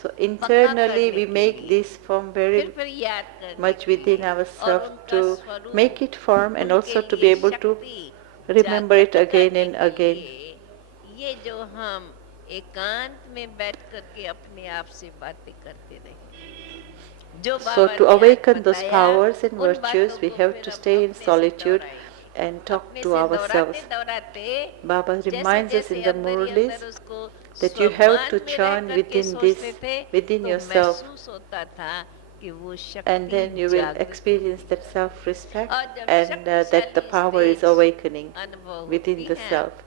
So internally करने we के make लिए this form very फिर याद करने much के within लिए और ourselves उनका to स्वरूप make it firm and उनके also to be लिए able to शक्ति remember it जागृत again करने and के again. लिए ये जो हम एकांत में बैठ करके अपने आप से बातें करते रहे जो So बाबा to ने आज awaken those बताया, powers and उन virtues, बातों we को have फिर to हम stay in अपने से solitude दोहराएं। and talk अपने to से ourselves. दोहराते दोहराते Baba जैसे reminds us जैसे in the अंदर ही Murlis अंदर उसको that you have स्वमान to में रह chant करके within सोचते this, थे within तो yourself, महसूस होता था कि वो and शक्ति then you will जागृत experience that self-respect और जब and that the शक्तिशाली power is स्टेज awakening अनुभव within होती the है self.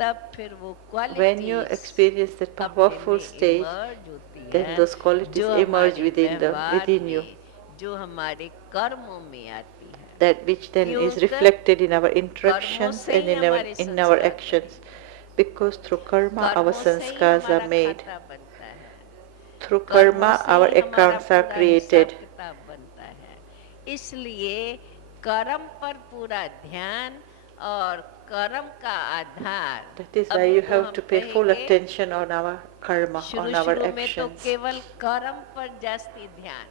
तब फिर वो When you qualities experience that अपने powerful में stage, इमर्ज होती then है those qualities जो emerge हमारे within व्यवहार you, में जो हमारे कर्मों में आती है that which then is क्योंकि reflected in our कर्मों interactions से and ही in our हमारे in our संस्कार actions, because through karma our कर्मों से ही sanskars are हमारा made. खाता बनता है Through कर्मों karma से our ही हमारा accounts are पूरा created. हिसाब किताब बनता है इसलिए कर्म पर पूरा ध्यान और कर्म का आधार That is why अभी you तो have हम to pay full कहेंगे, attention on our karma, on शुरू our शुरू में तो actions. केवल कर्म पर जास्ती ध्यान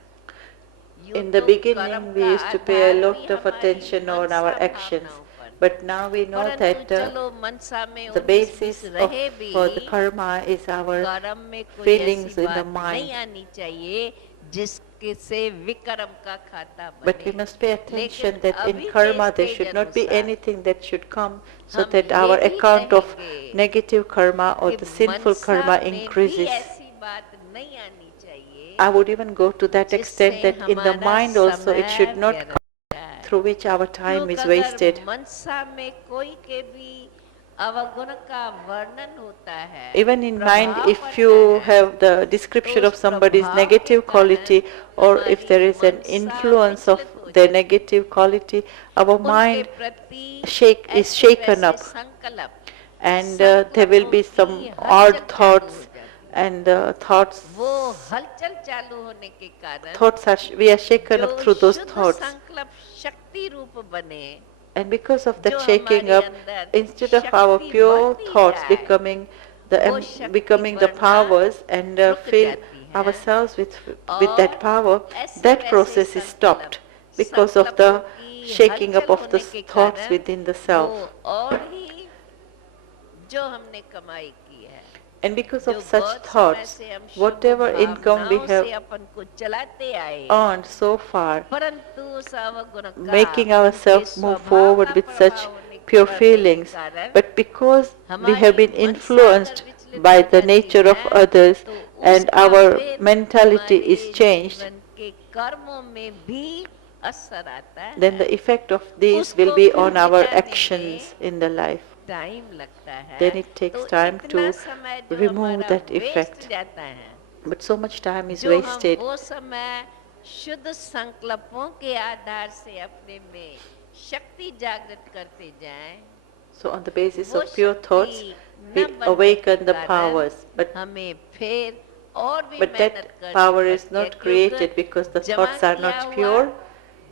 यूं In the तो कर्म beginning, we का used to pay a Aadhaar lot भी of हमारी attention on our Mansa actions. भावनाओं पर But now we know परंतु that चलो मनसा में the 19-20 basis रहे भी for the karma is our कर्म में कोई feelings ऐसी in the बात mind. नहीं आनी चाहिए जिसके से विकर्म का खाता But we बने must pay attention लेकिन that in अभी के karma there stage should not be अनुसार anything that should come so हम that ये our भी account of कहेंगे negative karma or कि the sinful मनसा karma में भी increases. ऐसी बात नहीं आनी चाहिए I would even go to that extent जिससे that in the हमारा mind also it should समय not व्यर्थ come जाए। through which our time is क्योंकि wasted. अगर मनसा में कोई के भी अवगुण का वर्णन होता है Even in mind, प्रभाव if पड़ता you है, have the description तो of उस somebody's प्रभाव negative के quality, कारण or if हमारी there is an Mansa influence of विचलित हो their जाती है। negative quality, our उनके mind प्रति is ऐसे shaken वैसे up, संकल्प and there will be some odd thoughts, and thoughts वो हलचल चालू होने के कारण thoughts are we are shaken up through those शुद्ध thoughts, संकल्प शक्ति रूप बने and because of that जो shaking हमारे up, अंदर instead of our शक्ति pure बढ़ती thoughts जाए, becoming वो शक्ति becoming the बढ़ना powers and रुक fill जाती है ourselves with और that power, ऐसे that वैसे process is stopped because of संकल्पों the की shaking up हलचल of the होने के thoughts कारण within the self. वो और ही जो हमने कमाई की है And because जो of such बहुत समय thoughts, से हम शुभ whatever income we भावनाओं have से अपन को चलाते आए earned so far, परंतु उस अवगुण का making उनके ourselves move स्वभाव forward का with प्रभाव such होने के pure बढ़ने के feelings, कारण but because we हमारी have been मनसा influenced अगर विचलित by हो the जाती nature of है, others तो and उसका our फिर mentality हमारे is changed, जीवन के कर्मों में भी असर आता है then the effect of these will उसको be फिर on our मिटाने में actions in the life. Time लगता है Then it takes तो time इतना to समय जो remove हमारा that वेस्ट effect. जाता है But so much time is जो हम wasted. वो समय शुद्ध संकल्पों के आधार से अपने में शक्ति जागृत करते जाएं So on the basis वो of pure thoughts, शक्ति we न बनने के awaken the कारण powers. But हमें फिर और भी But मेहनत that करनी power is पड़ती है not created because the जमा thoughts are किया not हुआ- pure.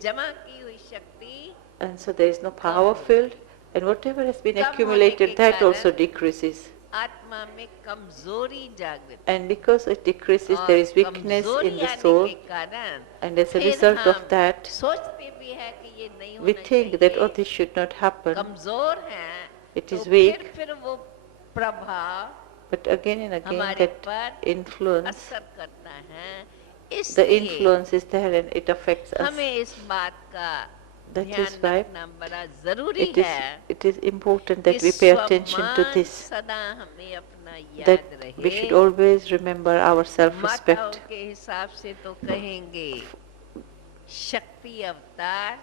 जमा की हुई शक्ति And so there is no power field, and whatever has been come accumulated, होने के that also कारण decreases. आत्मा में कमजोरी जागृत And because it decreases, और there is weakness कमजोरी in the आने soul, के कारण and as a फिर result हम of that, सोचते भी है कि ये नहीं we होना think that, oh, चाहिए, this should not happen. कमजोर हैं, It तो is weak. फिर वो प्रभाव But again and again, हमारे that पर influence, असर करता है. the इसलिए influence is there and it affects us. हमें इस बात का That ध्यान is why रखना बड़ा जरूरी it is है important कि that we pay attention to स्वमान this, सदा हमें अपना that याद we should रहे. always remember our माताओं self-respect. के हिसाब से तो कहेंगे शक्ति अवतार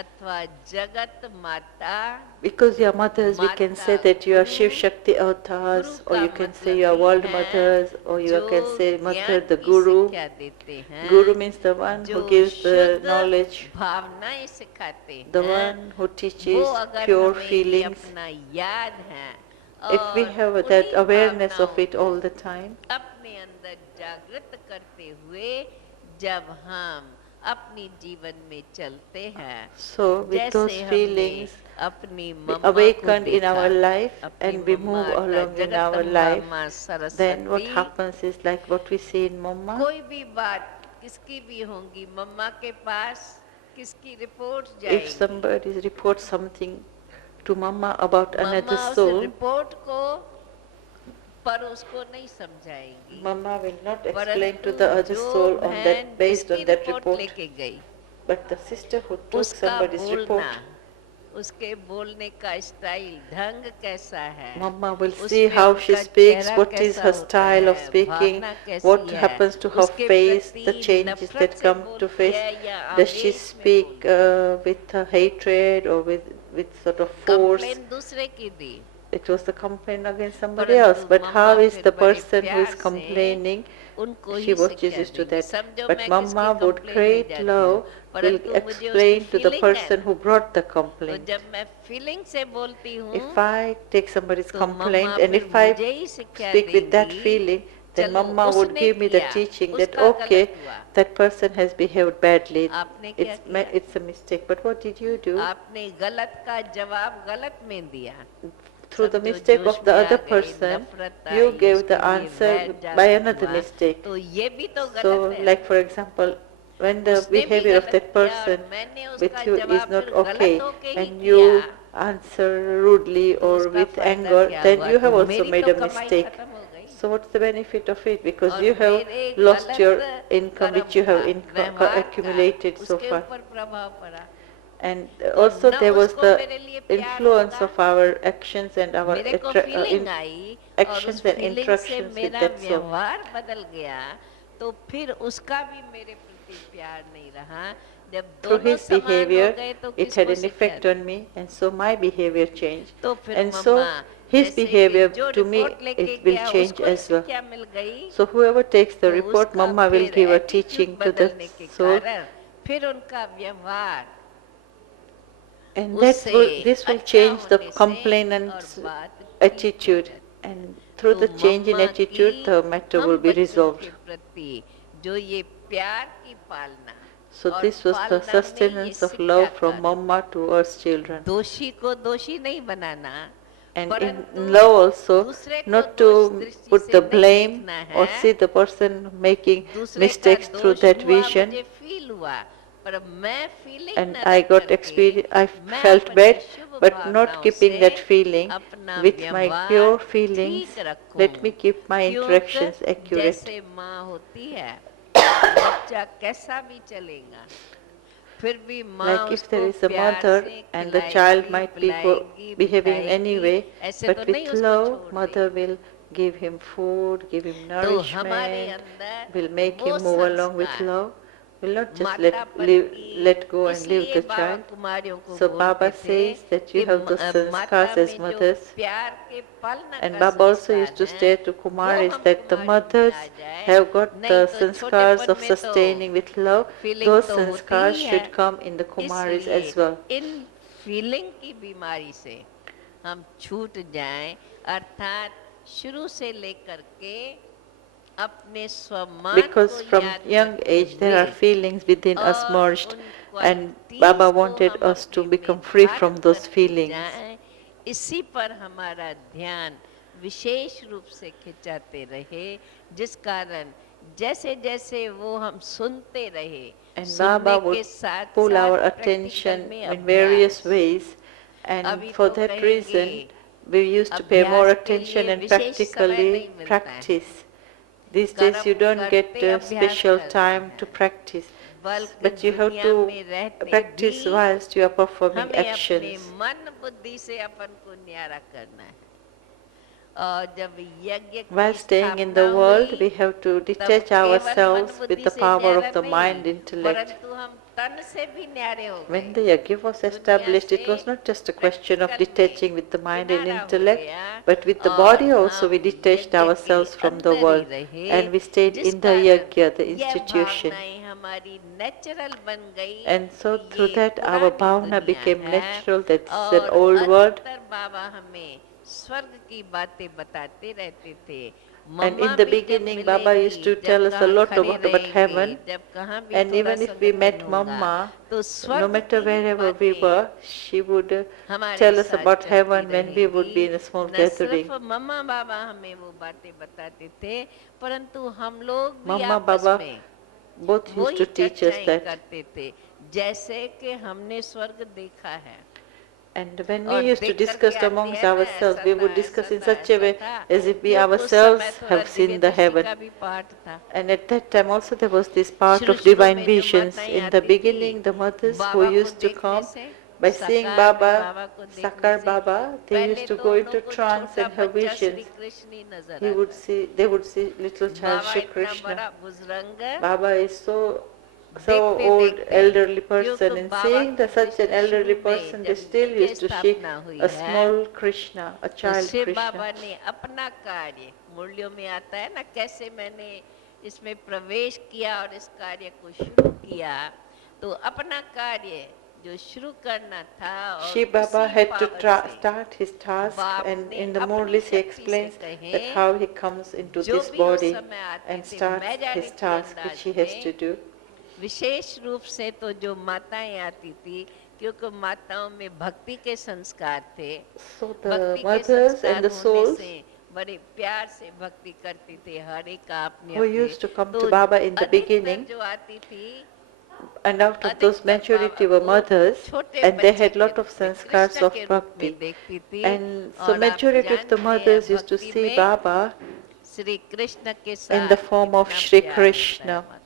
अथवा जगत माता. Because you are mothers, we can say that you are Shiv Shakti avatars, or you can say you are world mothers, or you can say mother, the Guru. Guru means the one who gives the knowledge, भावनाएं सिखाते हैं, the one who teaches वो अगर pure हमें ये feelings. अपना याद है If we और have उन्हीं that awareness of भावनाओं it all the time, अपने अंदर जागृत करते हुए जब हम अपनी जीवन में चलते हैं, so with those जैसे feelings हमने अपनी we मम्मा को awakened in देखा, our life अपनी and we move mamma along in जगत our माँ life, माँ then what Saraswati. happens is like what we see in Mama. कोई भी बात किसकी भी होंगी, मम्मा के पास किसकी रिपोर्ट If जाएगी, somebody reports something to Mama about another मम्मा उस soul, रिपोर्ट को पर उसको नहीं समझाएगी, Mama will not explain परंतु to the other जो soul on बहन that, based जिसकी on that रिपोर्ट report. लेके गई, But the sister who took उसका somebody's report, बोलना, उसके बोलने का स्टाइल ढंग कैसा है, Mama will उसमें see how she उनका speaks, चेहरा what is कैसा her होता style of है, speaking, भावना कैसी what है, happens to her उसके face, प्रति the changes नफरत that से come to बोलती face. है या Does she आवेश में speak बोलती है. with hatred or with sort of force? Complain दूसरे की दी, It was the complaint against somebody परंतु else. But mamma how is फिर the बड़े person who is प्यार से complaining? उनको She ही was शिक्षा used to देंगी. that. समझो But मैं Mama किसकी would कंप्लेन ले create जाती love, हूँ, will परंतु मुझे explain उसकी to the फीलिंग है, person who brought the तो complaint. जब मैं फीलिंग से बोलती हूँ If I take somebody's तो complaint मम्मा and फिर if I मुझे ही शिक्षा speak with that देंगी, feeling, then चलो Mama would उसने give me the किया, teaching that उसका okay, गलत हुआ, that person has behaved badly. आपने क्या किया, It's a mistake. But what did you do? आपने गलत का जवाब गलत में दिया. Through the समझो mistake जोश of the में आ other गई, person, नफरत you आई, gave the उसके लिए answer वैर by जागृत another हुआ, mistake. तो ये भी तो So, गलत है. like for example, when the उसने भी behavior of गलत that किया और person मैंने with उसका you is जवाब not फिर okay, गलत होके ही and किया, you answer rudely तो or उसका with फायदा anger, क्या then हुआ, you have तो also मेरी made तो a कमाई mistake. खत्म हो गई So what's the benefit of it? Because और you have मेरे lost गलत your income which you have कर्म का, व्यवहार accumulated का so उसके far. ऊपर प्रभाव पड़ा. And तो also न there was उसको the मेरे लिए प्यार influence होगा, of our actions and our मेरे को फीलिंग आई और उस actions and फीलिंग से interactions with मेरा that soul. व्यवहार बदल गया, तो फिर उसका भी मेरे प्रति प्यार नहीं रहा. जब Through दोनों his समान हो behavior, गए तो it had किसको an effect शिक्षा on me, and so my behavior changed. तो फिर And so मम्मा his जैसे कि behavior जो to me, रिपोर्ट लेके it will गया change उसको ही as well. शिक्षा मिल गई, So whoever takes the तो report, उसका Mama will फिर give a attitude teaching to the बदलने के soul, कारण फिर उनका व्यवहार and उससे this will अच्छा change the होने से complainant's और बात ठीक हो attitude, जाती. and through तो the change in mamma attitude, की the matter हम will be बच्चों resolved. के प्रति जो ये प्यार की पालना So और this was the पालना में ये sustenance of शिक्षा love from कार्य. Mama towards children. दोषी को दोषी नहीं बनाना, And in परंतु love also, दूसरे को not दोष to दृष्टि put से the नहीं blame देखना or है. see the person making दूसरे mistakes का through दोष that हुआ, vision. मुझे फील हुआ, पर मैं फीलिंग And न I रख got करके experience, I मैं felt अपनी bad, शुभ but भावनाओं not keeping से that feeling. अपना With my व्यवहार pure feelings, ठीक रखूं. let me keep my interactions क्योंकि accurate. जैसे माँ होती है, बच्चा कैसा भी चलेगा, फिर भी माँ Like if उसको there is a प्यार mother से and the child might be पिलाएगी, behaving in any बिठाएगी, way, ऐसे but तो नहीं with उसको love, छोड़ mother देगी. will give him food, give him तो हमारे nourishment, अंदर will make वो him move along with संस्कार love, will not just मातापन की, let go and leave इसलिए the बाबा child. कुमारियों को So बोलते Baba थे says that you कि have those माता sanskars as में जो mothers. प्यार के पालना And का Baba also used to संस्कार say है, to वो Kumaris हम that the कुमारियों में mothers आ जाए, have got नहीं the तो sanskars छोटेपन of में तो sustaining with love. Feeling Those तो होती sanskars ही है. should come in the Kumaris इसलिए as well. इन फीलिंग की बीमारी से हम छूट जाएं, अर्थात शुरू से लेकर के अपने स्वमान Because को from याद young age there are रखते feelings within हुए us और merged, उन and qualities Baba को wanted हम us to अपने become में free from धारण those करते feelings. जाएं, इसी पर हमारा ध्यान विशेष रूप से खिंचाते रहे, जिस कारण जैसे जैसे वो हम सुनते रहे, And सुनने Baba के would साथ pull साथ our प्रैक्टिकल attention में in various अभ्यास। ways, and अभी for तो that कहेंगे reason we used to pay more अभ्यास के attention लिए and विशेष समय नहीं practically मिलता है, practice. These days you कर्म don't get करते अभ्यास special करते time to हैं, practice, बल्कि but you have दुनिया to में रहते practice भी whilst you are performing हमें अपने actions. मन बुद्धि से अपन को न्यारा करना है। और जब यज्ञ While की staying in स्थापना the world, हुई we have to तब detach केवल मन ourselves with बुद्धि the से power न्यारा of the नहीं, mind, intellect. परंतु हम तन से भी न्यारे हो When गए। the yajna was दुनिया established, it से was not just a question of practical detaching में with the mind and किनारा हो intellect, गया but with the और body also we हम detached यज्ञ के ourselves from the अंदर ही world, रहे, and we stayed जिस in the कारण yajna, the यह institution. भावनाएं हमारी नेचुरल बन गई And so कि through ये that our पुरानी bhavana दुनिया became है natural, that this is an और old world. अधिकतर बाबा हमें स्वर्ग की बातें बताते रहते थे। And मम्मा in the भी जब beginning, Baba used मिलेगी, to जब tell us a कहाँ lot खड़े about रहेंगे, heaven. जब कहाँ भी And थोड़ा even if we संगठन met होगा, Mama, तो no स्वर्ग matter की ही wherever we बातें were, she would हमारे tell us साथ about चलती heaven when we would be रहेंगी। in a small न सिर्फ gathering. मम्मा बाबा हमें वो बातें बताते थे, परंतु हम लोग भी Mama, आपस Baba में both used वही to teach us चर्चाएं that. करते थे, जैसे कि हमने स्वर्ग देखा है। And when we और used to देख discuss करके आते amongst हैं ना, ourselves, ऐसा we था, would discuss ऐसा in था, such a ऐसा way था, as if we क्योंकि उस समय ourselves थोड़ा have दिव्य seen the दृष्टि heaven. का भी पाठ था। And at that time also there was this part शुरू of शुरू divine में जो visions. माताएं In the आती थी, beginning, the mothers who बाबा को used to देखने come, से, by seeing साकार में Baba, बाबा को देखने Sakar से, Baba, they पहले used to तो go उन into लोगों को trance छोटा and have बच्चा visions. श्री कृष्ण ही नजर He would आता है। see, they would see little child Baba Shri इतना Krishna. बड़ा बुजुर्ग, Baba is so देखते old, देखते, elderly person, क्योंकि and बाबा seeing की such an दृष्टि elderly शुरू में person, they जब still यज्ञ used to see स्थापना हुई a है, small Krishna, a तो child शिव Krishna. बाबा ने अपना कार्य, मुरलियों में आता है ना, कैसे मैंने इसमें प्रवेश किया और इस कार्य को शुरू किया, तो अपना कार्य जो शुरू करना था और Shiv Baba उसी had to पावर से start his task, बाप and ने in the अपनी Murlis he शक्ति से explains that कहे, how he comes into जो this भी उस body समय आते and थे starts his majority task which अंदाज he has to में, do. विशेष रूप से तो जो माताएं आती थी, क्योंकि माताओं में भक्ति के संस्कार थे, So the भक्ति के mothers संस्कार and the होने souls से बड़े प्यार से भक्ति करते थे, हर एक का अपने who अपने। used to come तो to Baba in the अधिकतर beginning, जो आती थी, and out of those अधिकतर majority बाबा were को mothers, छोटे and they बच्चे had के lot रूप of में, sanskars कृष्ण of के रूप में bhakti. देखती थी। And so और आप majority of the जानते mothers हैं used to भक्ति see में Baba श्री कृष्ण के in the साथ form of कितना Shri प्यार होता है Krishna. माताओं का।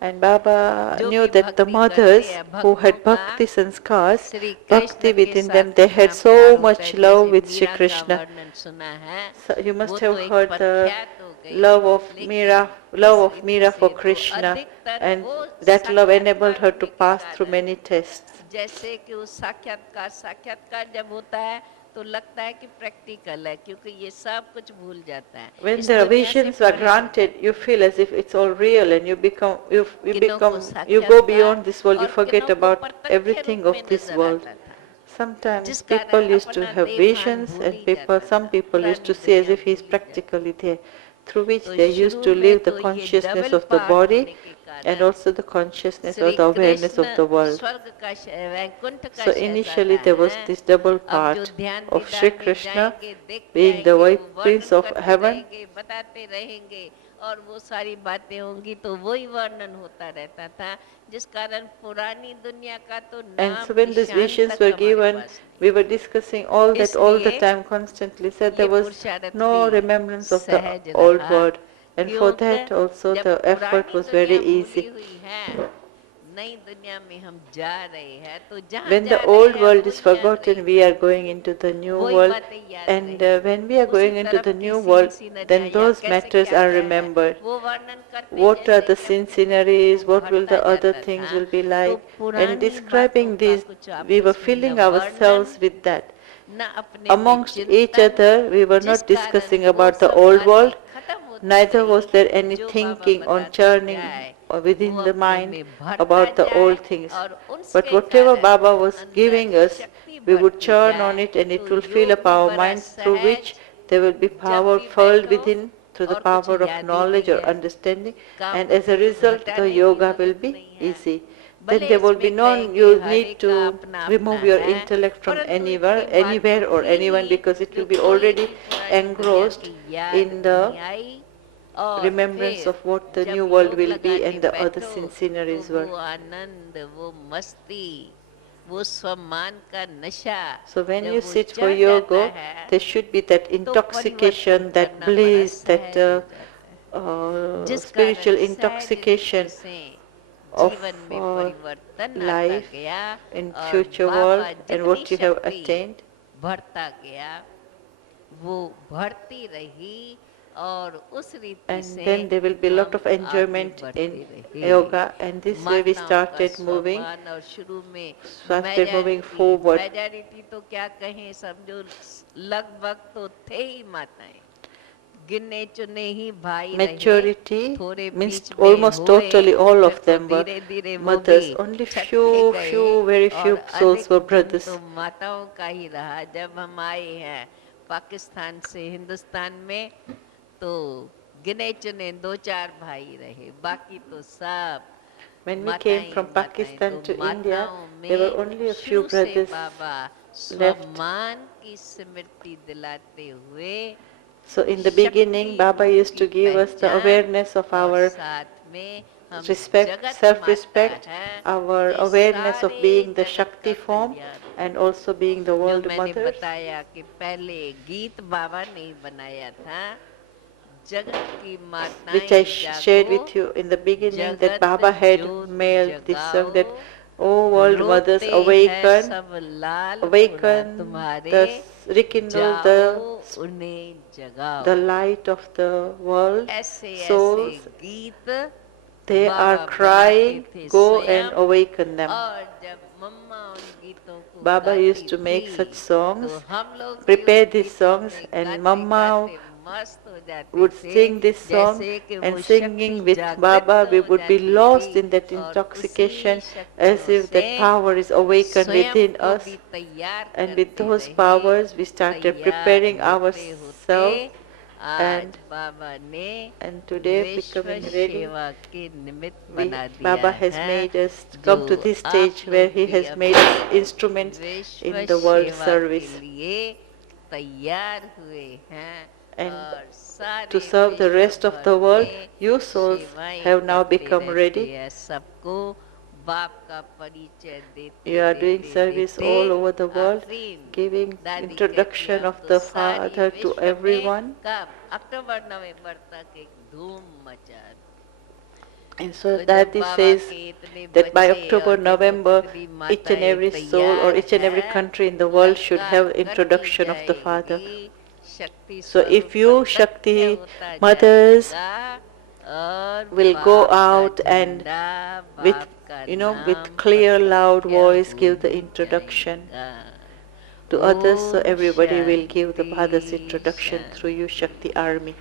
And Baba जो knew भी that the भक्ति mothers करते हैं who भक्तों had का bhakti sanskars, Shri bhakti Krishna के within them, साथ they कितना had प्यार so होता much है। love जैसे with Shri मीरा का Krishna. वर्णन सुना है, So you वो must तो have एक heard the प्रख्यात हो गई, love of लेकिन love इस of विधि Meera से for तो Krishna, अधिकतर and वो that love enabled साक्षात्कार her to होने के pass through कारण, many tests. जैसे कि उस साक्षात्कार जब होता है तो लगता है कि प्रैक्टिकल है, क्योंकि ये सब कुछ भूल जाता है। When इस the दुनिया से visions are परे हो granted, जाता you feel as if it's all real, and you किन्हों को go beyond साक्षात्कार this world. You और forget किन्हों को about प्रत्यक्ष everything रूप of में this नजर world. आता था, Sometimes जिस people कारण used to अपना have देवभान visions, भूल and ही जाता some था, people used to पुरानी see as दुनिया if he's भूल ही जाता। practically there, through which तो they used शुरू to में live the तो ये consciousness double of the part body होने के and कारण also the consciousness or Shri the awareness Krishna of the world. स्वर्ग का वैकुंठ का So Shahzada initially there was है। this double अब जो part ध्यान of Shri दीदार में Krishna जाएंगे, देखते being the आएंगे, white वो prince वर्णन of करते heaven, रहेंगे, बताते रहेंगे, और वो सारी बातें होंगी तो वही वर्णन होता रहता था, जिस कारण पुरानी दुनिया का तो and नाम so when these निशान visions तक were हमारे given, पास नहीं। we were discussing all that all the इसलिए time constantly, said ये there was पुरुषार्थ no भी remembrance of the सहज old रहा, world, and for that क्योंकि also जब the effort पुरानी was very दुनिया भूली easy. हुई है, नई दुनिया में हम जा रहे हैं, तो जहाँ When जा the रहे old हैं world is वही याद forgotten, we are रहेगा, going into the new वही world, बातें याद and रहेंगी। when we are उसी going into तरफ the की new सीन world, सीनरियाँ then या those कैसे matters क्या are क्या है, remembered. वो वर्णन करते What are जैसे the कि scene अपने sceneries, वो what will बढ़ता the other जाता things था। will be तो like, and पुरानी बातों describing का these, कुछ we were आपस में न filling वर्णन ourselves with that. न अपने में Amongst each चिंतन, other, we were जिस not कारण discussing वो about the सब old बातें world, खत्म होती neither was गई, there any जो बाबा thinking on बताते churning जाए within वो the अपने mind में भरता about the जाए, old things. और But उसके whatever कारण Baba was अंदर giving us, शक्ति we would बढ़ती churn on जाए, it, and तो it will fill योग up भी our बड़ा minds, through which सहज, there will be जब power भी filled बैठो within through the और कुछ power of याद ही knowledge नहीं or है। understanding, काम and as a result घटाने the की yoga जरूरत will be नहीं है। easy. भले Then there will be इसमें no कहें कि you हर need एक to का अपना remove अपना your है, intellect from परंतु anywhere इतनी बात anywhere तो or थी anyone, ही because it जो will be कोई already भी पुरानी दुनिया engrossed की याद in the नहीं आई। और remembrance फिर of what the जब new world योग will लगा be के and the other बैठो sin तो sceneries वो were. आनंद, वो मस्ती, वो सम्मान का नशा So when जब you वो sit for चढ़ जाता yoga, है there should be that तो परिवर्तन intoxication, that करना बड़ा bliss, that सहज हो जाता है, जिस spiritual कारण सहज रीति intoxication से of जीवन में परिवर्तन आता life गया in और future बाबा world and जितनी what you have शक्ति attained. बढ़ता गया वो बढ़ती रही और उस रीति And से then there will be a lot हम of आगे enjoyment बढ़ते in रहे। yoga, and this way we माताओं का started moving. सम्मान और शुरू में Started moving forward. मेजॉरिटी तो क्या कहें, समझो लगभग तो थे ही माताएं, गिने चुने ही भाई रहे, Majority थोड़े means बीच में almost हुए, totally all फिर of तो them were धीरे धीरे वो mothers. भी Only छटके गए few, very और few souls were अधिक दिन brothers. तो माताओं का ही रहा। जब हम आए हैं पाकिस्तान से हिंदुस्तान में तो गिने चुने 2-4 भाई रहे, बाकी तो सब When we माताएं came ही from माताएं। Pakistan तो to India, माताओं there were में only a few शुरू से brothers बाबा left. सम्मान की स्मृति दिलाते हुए So in the beginning, Baba used to give us the awareness of our respect, self-respect, our awareness of being the Shakti form and also being the जो world मैंने mothers. बताया कि पहले गीत बाबा ने बनाया था, जगत की माताएं Which I shared with you in the beginning, that Baba had made this song that, "O world mothers, awaken, awaken, rekindle the light of the world souls. They are crying, go and awaken them." Baba used to make such songs, prepare these songs, and Mama would sing this song, and singing with Baba we would be lost in that intoxication as if that power is awakened within us, and with those powers we started preparing ourselves, and today becoming ready. Baba has made us come to this stage where he has made us instruments in the world service. And to serve the rest of the world, you souls have now become ready. You are doing service all over the world, giving introduction of the Father to everyone. And so Dadi says that by October, November, each and every soul or each and every country in the world should have introduction of the Father. So if you Shakti mothers will go out and with clear loud voice give the introduction to others, so everybody will give the Father's introduction through you Shakti army.